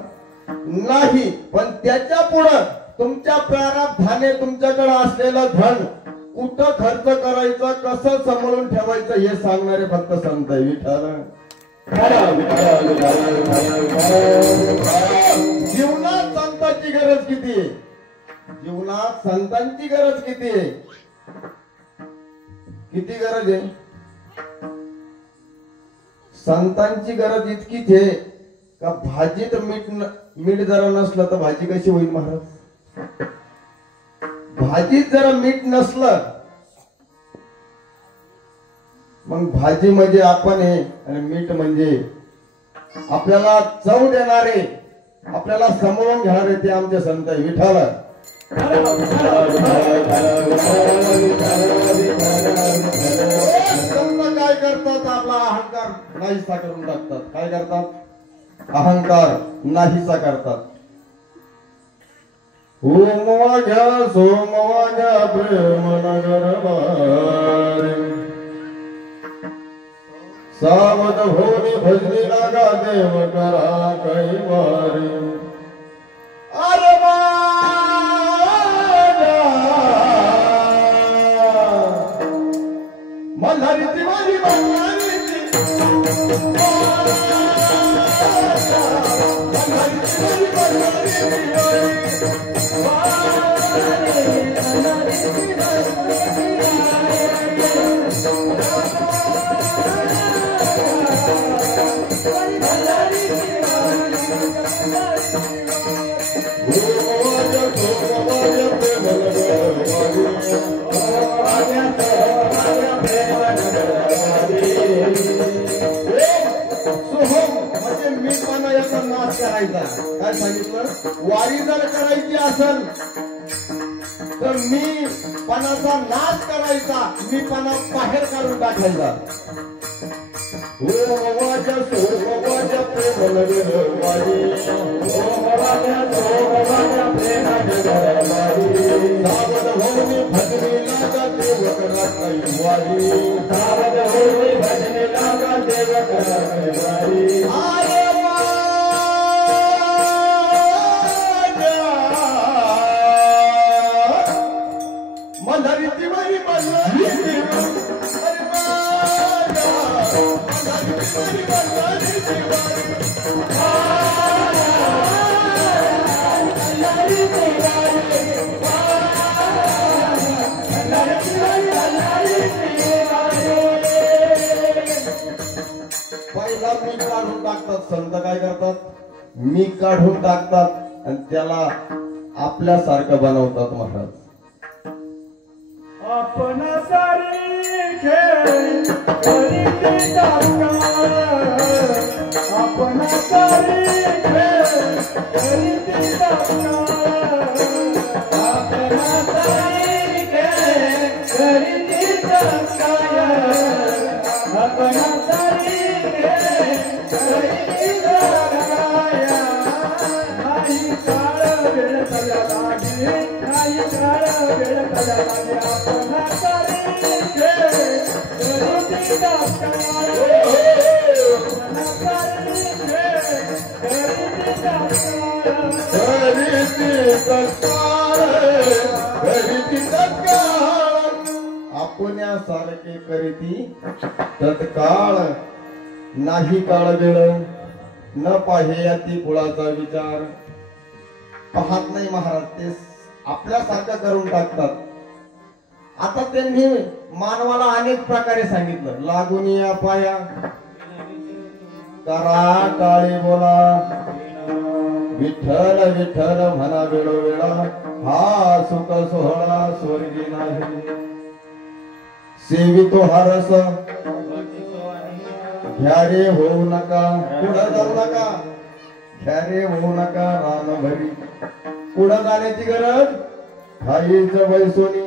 नाही, पण त्याच्या पुढं तुमच्या प्रारब्धाने तुमच्याकडे असलेलं धन कुठं खर्च करायचं, कसं सांभाळून ठेवायचं हे सांगणारे फक्त संत आहे. विठ्ठल जीवनात संतांची गरज किती आहे? जीवनात संतांची गरज किती आहे? किती गरज आहे? संतांची गरज इतकीच आहे का भाजीत मीठ जरा नसलं तर भाजी कशी होईल महाराज? भाजीत जरा मीठ नसलं मग भाजी म्हणजे आपण आहे आणि मीठ म्हणजे आपल्याला चव देणारे, आपल्याला सांभाळून घेणारे ते आमचे संत आहे. विठ्ठल संत काय करतात? आपला अहंकार नाहीसा करून टाकतात. काय करतात? अहंकार नाहीसा करतात. ओम वाजा सोम वाजा प्रेम नगर बारे, सावध होनी भजनी लागा देव करा कैवारी. अरे मल्हारी तिवारी नाश करायचा. काय सांगितलं? वारी जर करायची असेल तर मी पणाचा नाश करायचा, मी पणा बाहेर काढून टाकायचा. प्रेम वारी पहिला मी काढून टाकतात. संत काय करतात? मी काढून टाकतात आणि त्याला आपल्यासारखं बनवतात. महाराज आपण सारी खेळ करीत आपण सारी खेळ करीत आपण सारी खेळ करीत आपण सारी खेळ करीत नाही काळ वेळ सगळ्या लागे, नाही काळ वेळ सगळ्या लागे. आपण सारी खेळ करीत आपण्यासारखे करीती तत्काळ, नाही काळ वेळ न पाहे अति कुळाचा विचार. पाहत नाही महाराज, ते आपल्यासारखं करून टाकतात. आता त्यांनी मानवाला अनेक प्रकारे सांगितलं. लागून या पाया, करा काळी बोला, विठ्ठल विठ्ठल म्हणा वेळोवेळा, हा सुख सोहळा स्वर्गी नाही. सेवितो हा रस घ्या रे होऊ नका, पुढं जाऊ नका, घ्या रे होऊ नका रान भरी. पुढं जाण्याची गरज खाईच वैसोनी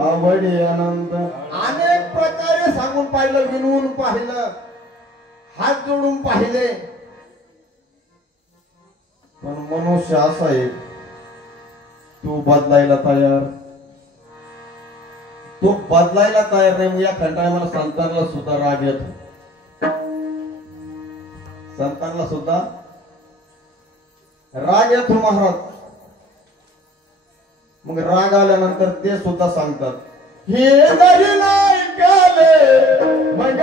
आवडी अनंत. अनेक प्रकारे सांगून पाहिलं, विनवून पाहिलं, हात जोडून पाहिले, पण मनुष्य असा आहे, तू बदलायला तयार, तो बदलायला तयार नाही. मग या कंटाळ्याला संतांना सुद्धा राग येतो, संतांना सुद्धा राग येतो महाराज. मग राग आल्यानंतर ते सुद्धा सांगतात, हे नाही मग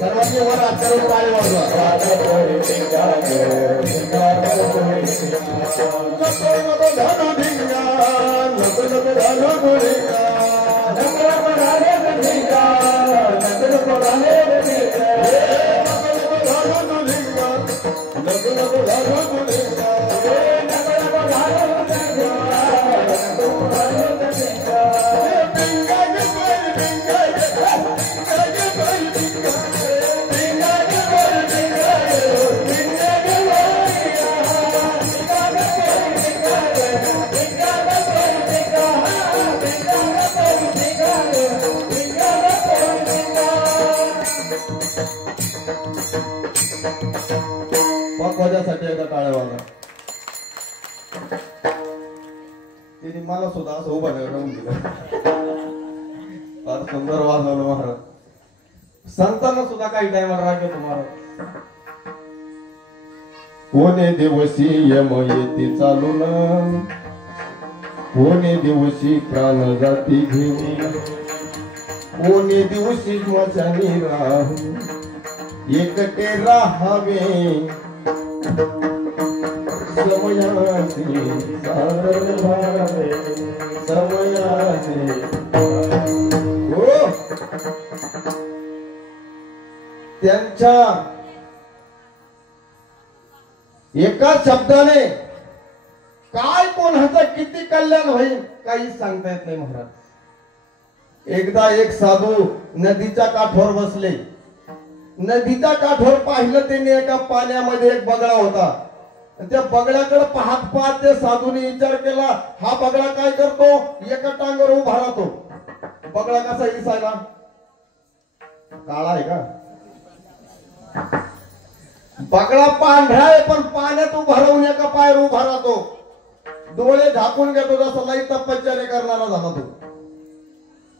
सर्वांनी वर आचरण पाळी वाजवा. पकवाजासाठी एकदा टाळ्या वाजवा. तिने मला सुद्धा असं उभं राहून दिलं, फार सुंदर वाजवलं महाराज. संतांना सुद्धा काही टायमाला राग येतो महाराज. कोणे दिवशी यम येते चालून, कोणे दिवशी प्राण जाती घेऊन, कोणे दिवशी मचानी राहू एकटे राहावे समयाचे सारण भावे समयाचे. हो त्यांच्या एका शब्दाने काय कोणाचं किती कल्याण होईल काही सांगता येत नाही महाराज. एकदा एक साधू नदीच्या काठावर बसले. नदीच्या काठावर पाहिलं त्यांनी, एका पाण्यामध्ये एक बगळा होता. त्या बगळ्याकडे पाहत पाहत त्या साधूने विचार केला, हा बगळा काय करतो, एका टांगावर उभा राहतो. बगळा कसा दिसायला, काळा आहे का? बगळा पांढरा आहे, पण पाण्यात उभा राहून एका पायावर उभा राहतो. डोळे झाकून घेतो, जसं लई तपश्चर्या करणारा झाला तो.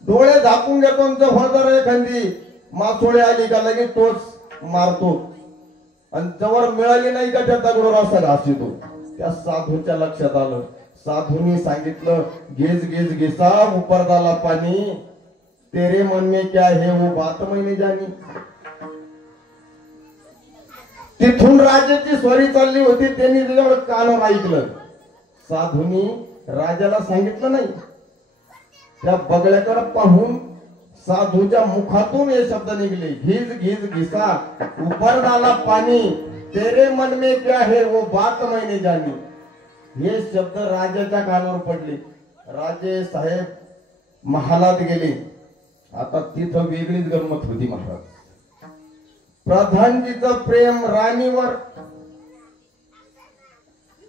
डोळे झाकून घेतो, जर एखादी मासोळी आली का लगेच तोच मारतो, आणि जवळ मिळाली नाही का त्या दगडवर असा घासितो. त्या साधूच्या लक्षात आलं. साधूंनी सांगितलं, घेज घेज घेसा ऊपर डाला पाणी, तेरे मन में क्या है वो बात मैं नहीं जानी. तिथून राजाची स्वारी चालली होती, त्यांनी त्याच्यावर कानावर ऐकलं. साधूंनी राजाला सांगितलं नाही. त्या बगळ्याकडे पाहून साधूच्या मुखातून हे शब्द निघले, घिज घिज घिसा ऊपर डाला पाणी, तेरे मन में क्या है वो बात मैं नहीं जानी. हे शब्द राजाच्या कानावर पडले. राजे साहेब महालात गेले. आता तिथं वेगळीच गंमत होती महाराज. प्रधानजीचं प्रेम राणीवर.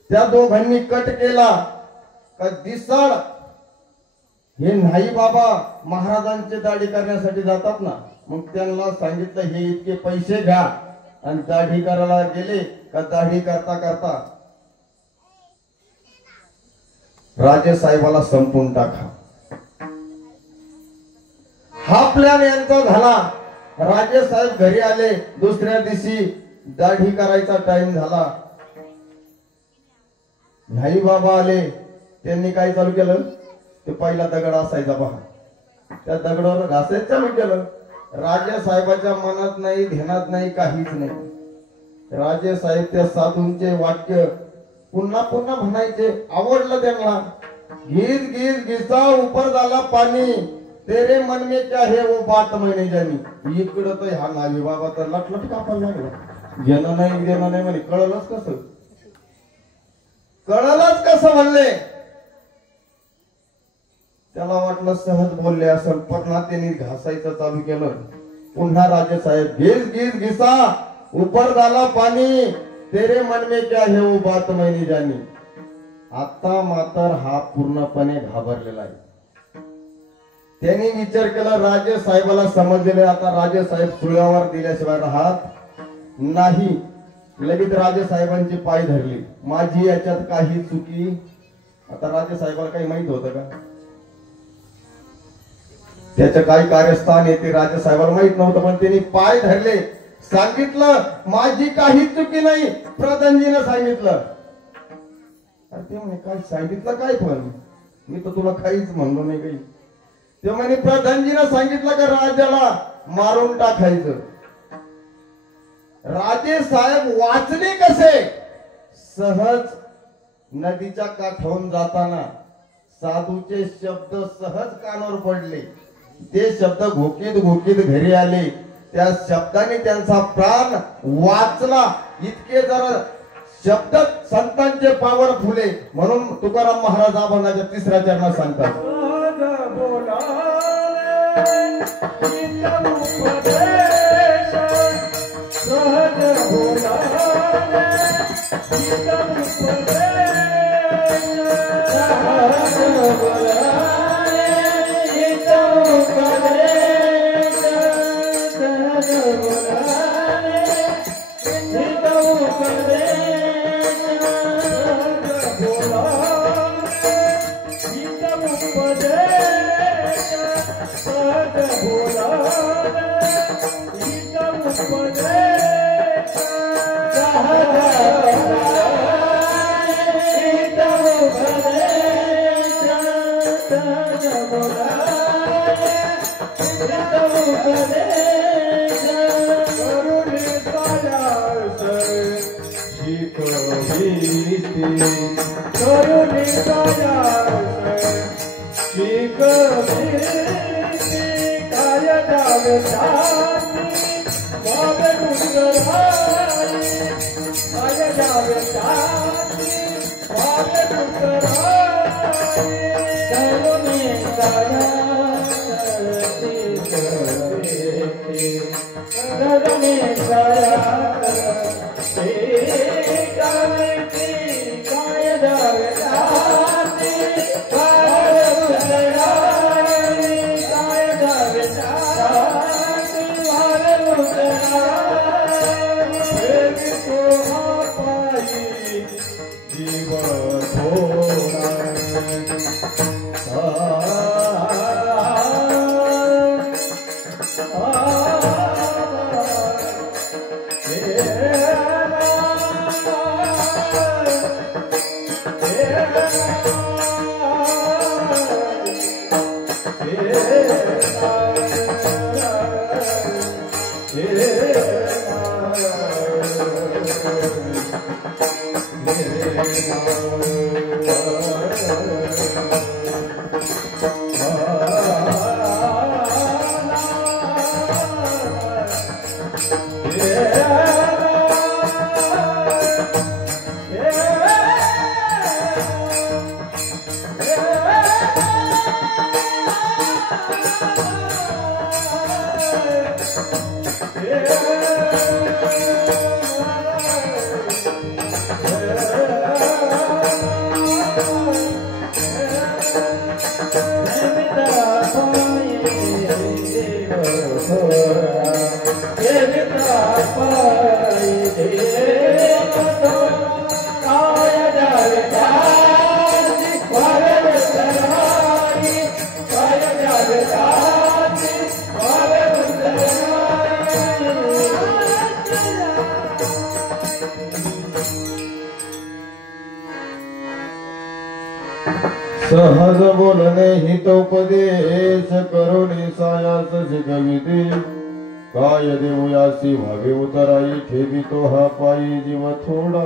त्या दोघांनी कट केला का दिसाळ हे नाही बाबा महाराजांची दाढी करण्यासाठी जातात ना, मग त्यांना सांगितलं हे इतके पैसे घ्या, आणि दाढी करायला गेले. का दाढी करता करता राजे साहेबाला संपून टाका. हा प्लॅन यांचा झाला. राजे साहेब घरी आले. दुसऱ्या दिवशी दाढी करायचा टाइम झाला. नाही बाबा आले. त्यांनी काय चालू केलं, ते पहिला दगड असायचा पहा, त्या दगडावर घासायचं चालू केलं. राजे साहेबाच्या मनात नाही, ध्यानात नाही, काहीच नाही. राजे साहेब त्या साधूंचे वाक्य पुन्हा पुन्हा म्हणायचे. आवडलं त्यांना. गीत गीत गीता ऊपर झाला पाणी, तेरे मन में क्या है वो बात मैं नहीं जानी. इकडं तर हा नावी बाबा तर लटलट कापायला लागला. घेणं नाही देणं नाही म्हणे. कळलंच कसं, कळलंच कसं म्हणले. त्याला वाटलं सहज बोलले असेल. पुन्हा त्यांनी घासायचं चालू केलं. पुन्हा राजे साहेब गीत गीत गीता ऊपर झाला पाणी, तेरे मन में क्या है वो बात मैं नहीं जानी. आता मात्र हा पूर्णपणे घाबरलेला आहे. त्यांनी विचार केला राजे साहेबाला समजलेले. आता राजे साहेब सुळ्यावर दिल्याशिवाय राहत नाही. लगेच राजे साहेबांची पाय धरली. माझी याच्यात काही चुकी. आता राजे साहेबाला काही माहित होतं का, त्याचं काय कार्यस्थान येते राजे साहेबाला माहित नव्हतं. पण त्यांनी पाय धरले. सांगितलं माझी काही चुकी नाही. प्रधानजीने सांगितलं. ते म्हणे काय सांगितलं काय, पण मी तर तुला काहीच म्हणलो नाही काही. ते म्हणे प्रधानजीने सांगितलं का राजाला मारून टाकायचं. राजे साहेब वाचले कसे. सहज नदीच्या काठावरून जाताना साधूचे शब्द सहज कानावर पडले. ते शब्द घोकीत घोकीत घरी आले. त्या शब्दाने त्यांचा प्राण वाचला. इतके जरा शब्द संतांचे पावर फुले. म्हणून तुकाराम महाराज अभंगाच्या 3ऱ्या चरणात सांगतात, Devi सहज बोलणे हितोपदेश करुणी सायास शिकविते काय देऊयासी व्हावे उतराई ठेवितो हा पायी जीव थोडा.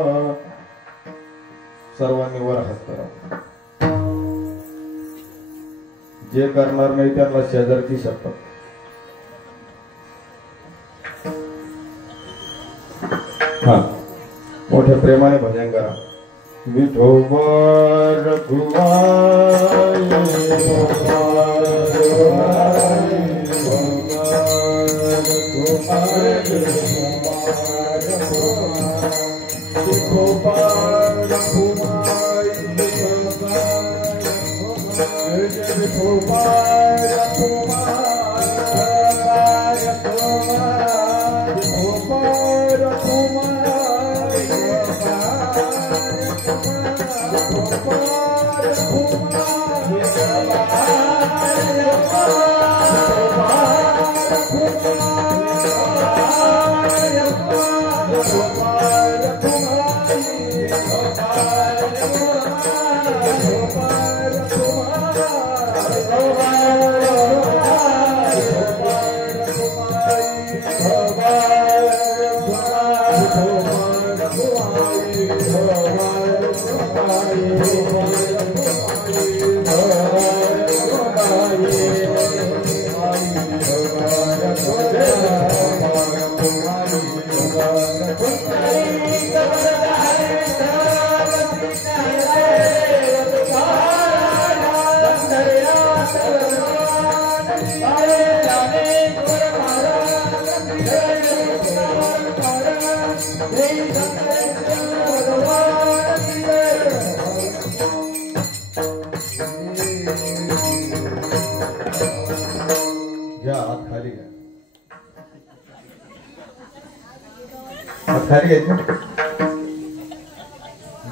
सर्वांनी वर हात करा. जे करणार नाही त्यांना शेजारची शपथ. हा मोठ्या प्रेमाने भजन करा. विठोबा रघुवाई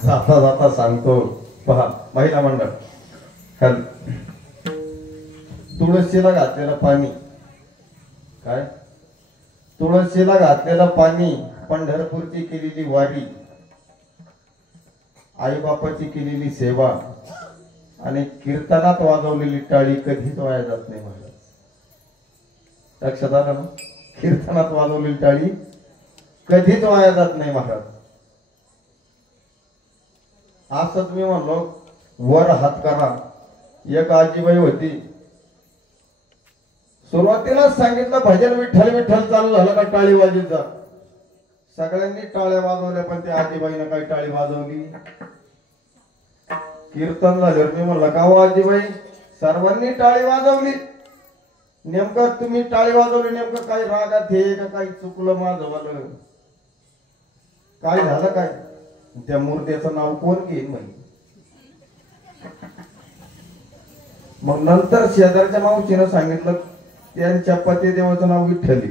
जाता जाता सांगतो. पहा महिला मंडळ तुळशीला घातलेलं पाणी. काय तुळशीला घातलेलं पाणी. पंढरपूरची केलेली वारी. आई बापाची केलेली सेवा आणि कीर्तनात वाजवलेली टाळी कधीच वाया जात नाही महाराज. लक्षात आलं ना. कीर्तनात वाजवलेली टाळी कधीच वाया जात नाही महाराज. असं तुम्ही म्हणलो वर हात करा. एक आजीबाई होती. सुरुवातीला सांगितलं भजन विठ्ठल विठ्ठल चालू झालं का टाळी वाजवायचा. सगळ्यांनी टाळ्या वाजवल्या पण त्या आजीबाईनं काही टाळी वाजवली. कीर्तन झाल्यावर मी म्हणलं का हो आजीबाई सर्वांनी टाळी वाजवली. नेमकं तुम्ही टाळी वाजवली नेमकं काही रागात हे का काही चुकलं माझं वालं. काय झालं काय. त्या मूर्तीचं नाव कोण घेईन म्हणे. मग नंतर शेजारच्या मावशीनं सांगितलं त्यांच्या पतिदेवाचं नाव विठ्ठली.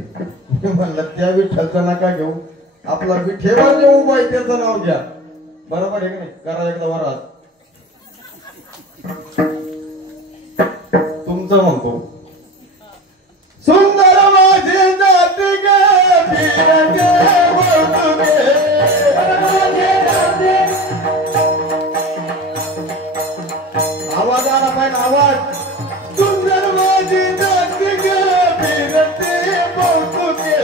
मी म्हणलं त्या विठ्ठलचं नका घेऊ. आपला विठेवर जे उभा आहे त्याचं नाव घ्या. बरोबर आहे की नाही. करा एकदा वरात. तुमचं म्हणतो सुंदर माझे जात गे आवाज आला पाहिजे आवाज. सुंदर माझी जात गे फिरते कौतुके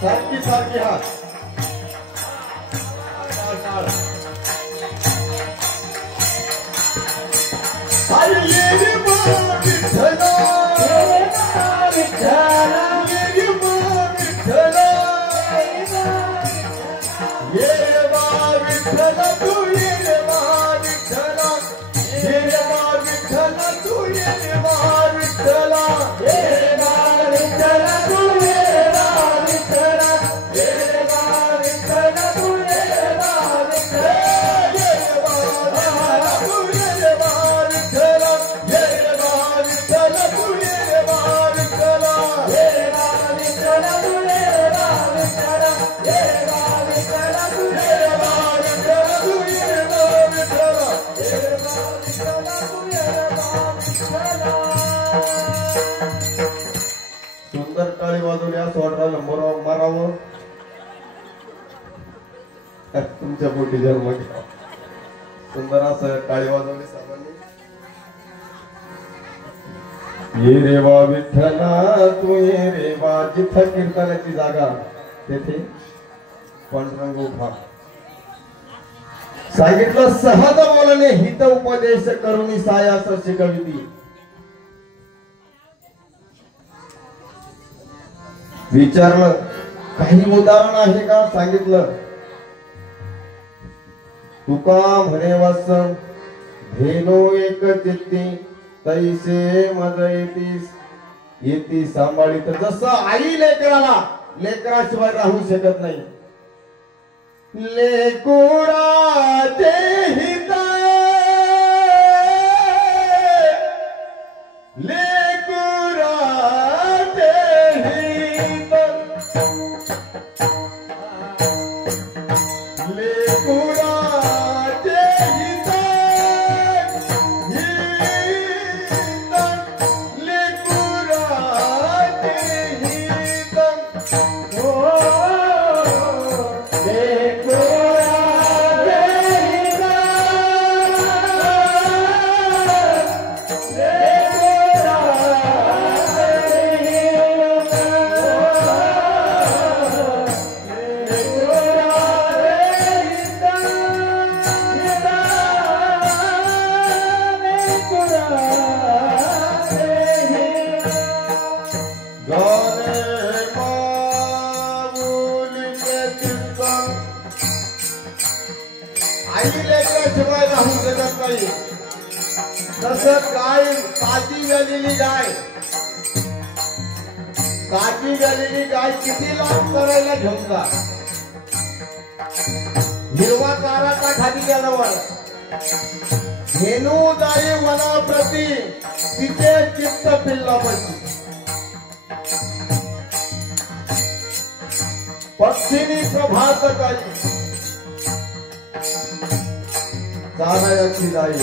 सारखी सारखी हात. विठ्ठला सुंदर टाळी वाजवली असं वाटलं मारावं तुमच्या पोटी जन्म घ्या. सुंदर असं टाळी वाजवली सर्वांनी. ये रे वा विठ्ठला तू ये रे वा. जिथं कीर्तनाची जागा तेथे पांडुरंग उभा. सांगितलं सहज बोलणे हित उपदेश करुणी सायास शिकविती. विचारलं काही उदाहरण आहे का? सांगितलं तुका म्हणे वस धेनो एक चित्ती तैसे मज येती सांभाळीत. जसं आई लेकराशिवाय राहू शकत नाही. लेकुराचे हित लेकुराचे हित लेकुराचे हित लेकुराचे हित हो तसं गाय ताजी वेलेली गाय किती लाभ करायला घेऊन जा. हिरवा चाराचा खाली गेल्यावर धेनू जाई वनाप्रती तिचे चित्त पिल्लापती. पक्षीनी प्रभात काही चारायची जाई.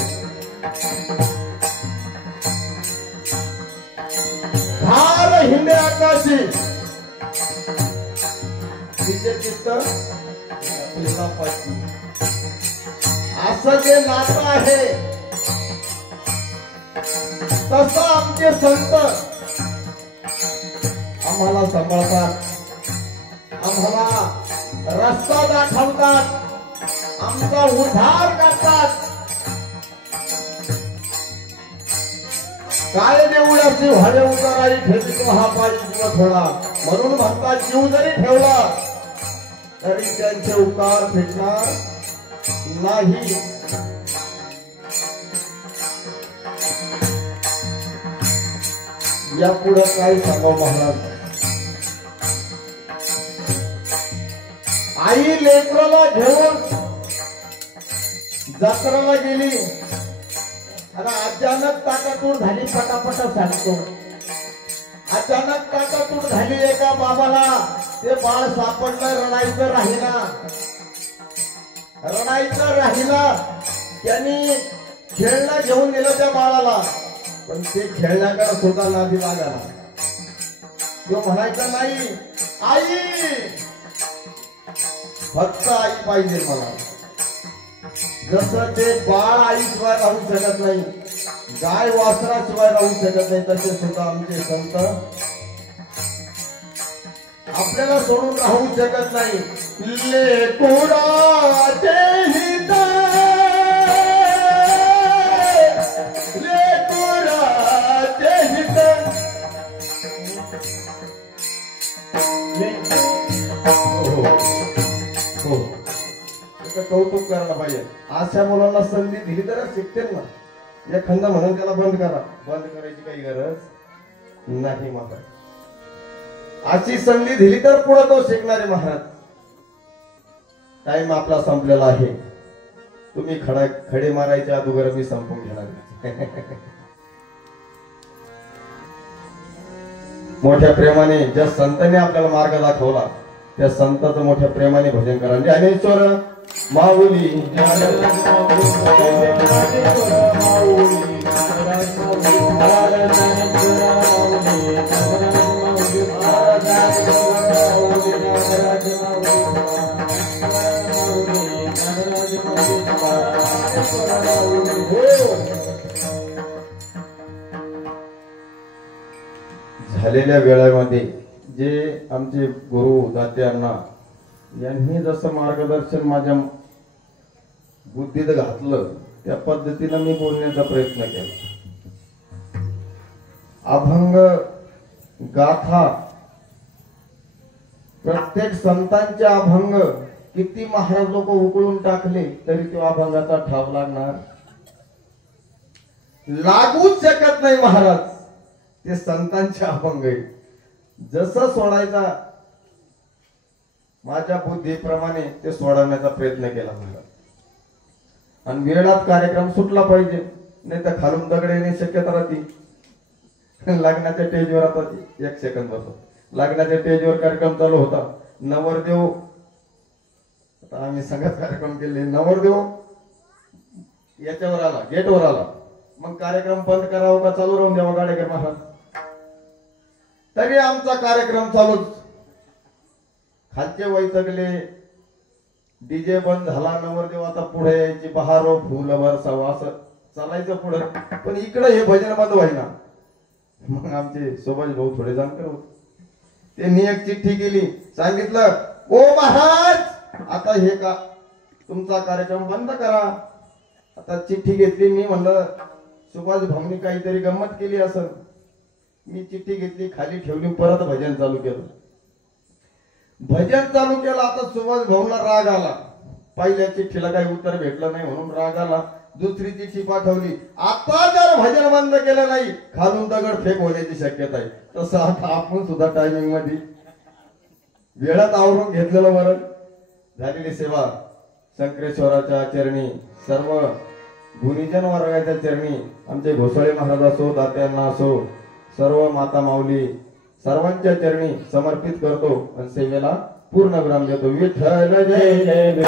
धार हिंदे आकाशी तिचे चित्त पिल्लापाशी. असं जे नातं आहे तसं आमचे संत आम्हाला सांभाळतात, आम्हाला रस्ता दाखवतात, आमचा उद्धार करतात. काय देऊळाची भाडे उताराई ठेवतो हा पायी जीव थोडा. म्हणून म्हणतात जीव जरी ठेवला तरी त्यांचे उपकार भेटणार नाही. यापुढे काय सांगावं महाराज. आई लेकराला घेऊन जत्राला गेली आणि अचानक ताटातूट झाली. पटापट सांगतो अचानक ताटातूट झाली. एका बाबाला ते बाळ सापडलं. रडायचं राहिला. त्यांनी खेळणं घेऊन गेलं त्या बाळाला. पण ते खेळण्याकडे सुद्धा नादी लागला. तो म्हणायचा नाही आई फक्त आई पाहिजे मला. जसं ते बाळ आईशिवाय राहू शकत नाही, गाय वासराशिवाय राहू शकत नाही, तसे सुद्धा आमचे संत आपल्याला सोडून राहू शकत नाही. लेकुराचे हित लेकुराचे हित. हो कौतुक करायला पाहिजे. अशा मुलांना संधी दिली तर शिकतील ना. एखादा म्हणून त्याला बंद करा, बंद करायची काही गरज नाही महाराज. अशी संधी दिली तर पुढे तो शिकणारे महाराज. टाइम आपला संपलेला आहे. तुम्ही खडे मारायच्या अगोदर मी संपून घेणार. मोठ्या प्रेमाने ज्या संतांनी आपल्याला मार्ग दाखवला त्या संतांचं मोठ्या प्रेमाने भजन करा. ज्ञानेश्वर माऊली माऊली झालेल्या वेळामध्ये जे आमचे गुरु दात्यांना यांनी जसं मार्गदर्शन माझ्या बुद्धीत घातलं त्या पद्धतीनं मी बोलण्याचा प्रयत्न केला. अभंग गाथा प्रत्येक संतांचे अभंग किती महाराज लोक उकळून टाकले तरी तो अभंगाचा ठाव लागूच शकत नाही महाराज. ते संतांचे अभंग आहे. जसं सोडायचा माझ्या बुद्धीप्रमाणे ते सोडवण्याचा प्रयत्न केला महाराज. आणि वेळात कार्यक्रम सुटला पाहिजे नाही तर खालून दगड येणे शक्यता राहते. लग्नाच्या स्टेजवर आता 1 सेकंद बसतो. लग्नाच्या स्टेजवर कार्यक्रम चालू होता. नवरदेव आता आम्ही सगळ्यात कार्यक्रम केले. नवरदेव याच्यावर आला गेटवर आला. मग कार्यक्रम बंद करावा का चालू राहून द्यावा गाडेकर महाराज. तरी आमचा कार्यक्रम चालूच. खालचे वैतगले डीजे बंद झाला. नवरदेव आता पुढे यायची बहारो फुल बरसावं असं चालायचं पुढे. पण इकडे हे भजन बंद व्हायना. मग आमचे सुभाष भाऊ थोडे जाणकार होते. त्यांनी एक चिठ्ठी केली. सांगितलं ओ महाराज आता हे का तुमचा कार्यक्रम बंद करा. आता चिठ्ठी घेतली. मी म्हणलं सुभाष भाऊनी काहीतरी गंमत केली असं. मी चिठ्ठी घेतली खाली ठेवली. परत भजन चालू केलं. भजन चालू केलं. आता सुभाष भाऊला राग आला. पहिल्या चिठ्ठीला काही उत्तर भेटलं नाही म्हणून राग आला. दुसरी चिठ्ठी पाठवली. आता जर भजन बंद केलं नाही खालून दगड फेक होण्याची शक्यता आहे. तसं आता आपण सुद्धा टायमिंग मध्ये वेळात आवरून घेतलेलं बरं. झालेली सेवा शंकरेश्वराच्या चरणी सर्व गुणीजन वर्गाच्या चरणी आमचे घोसाळे महाराज असो दात्यांना असो सर्व माता माऊली सर्वांच्या चरणी समर्पित करतो आणि सेवेला पूर्ण विराम देतो. विठ्ठल जय जय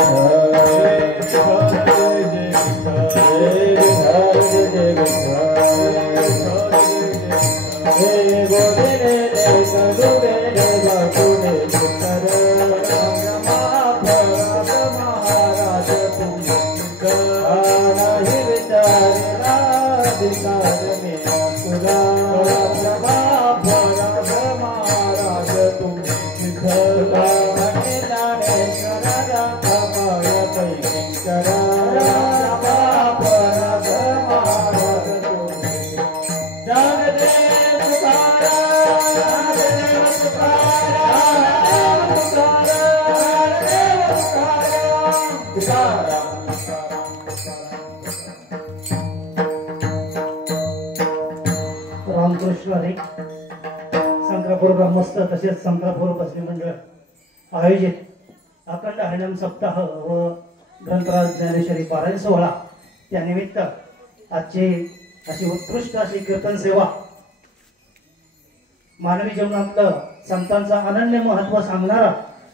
रामकृष्ण हरी. संक्रापूर ग्रामस्थ तसेच संक्रापूर बसणी मंडळ आयोजित अखंड हरिनाम सप्ताह व ग्रंथराज ज्ञानेश्वरी पारायण सोहळा या निमित्त आजची अशी उत्कृष्ट अशी कीर्तन सेवा मानवी जीवनातलं संतांचा अनन्य महत्व सांगणारा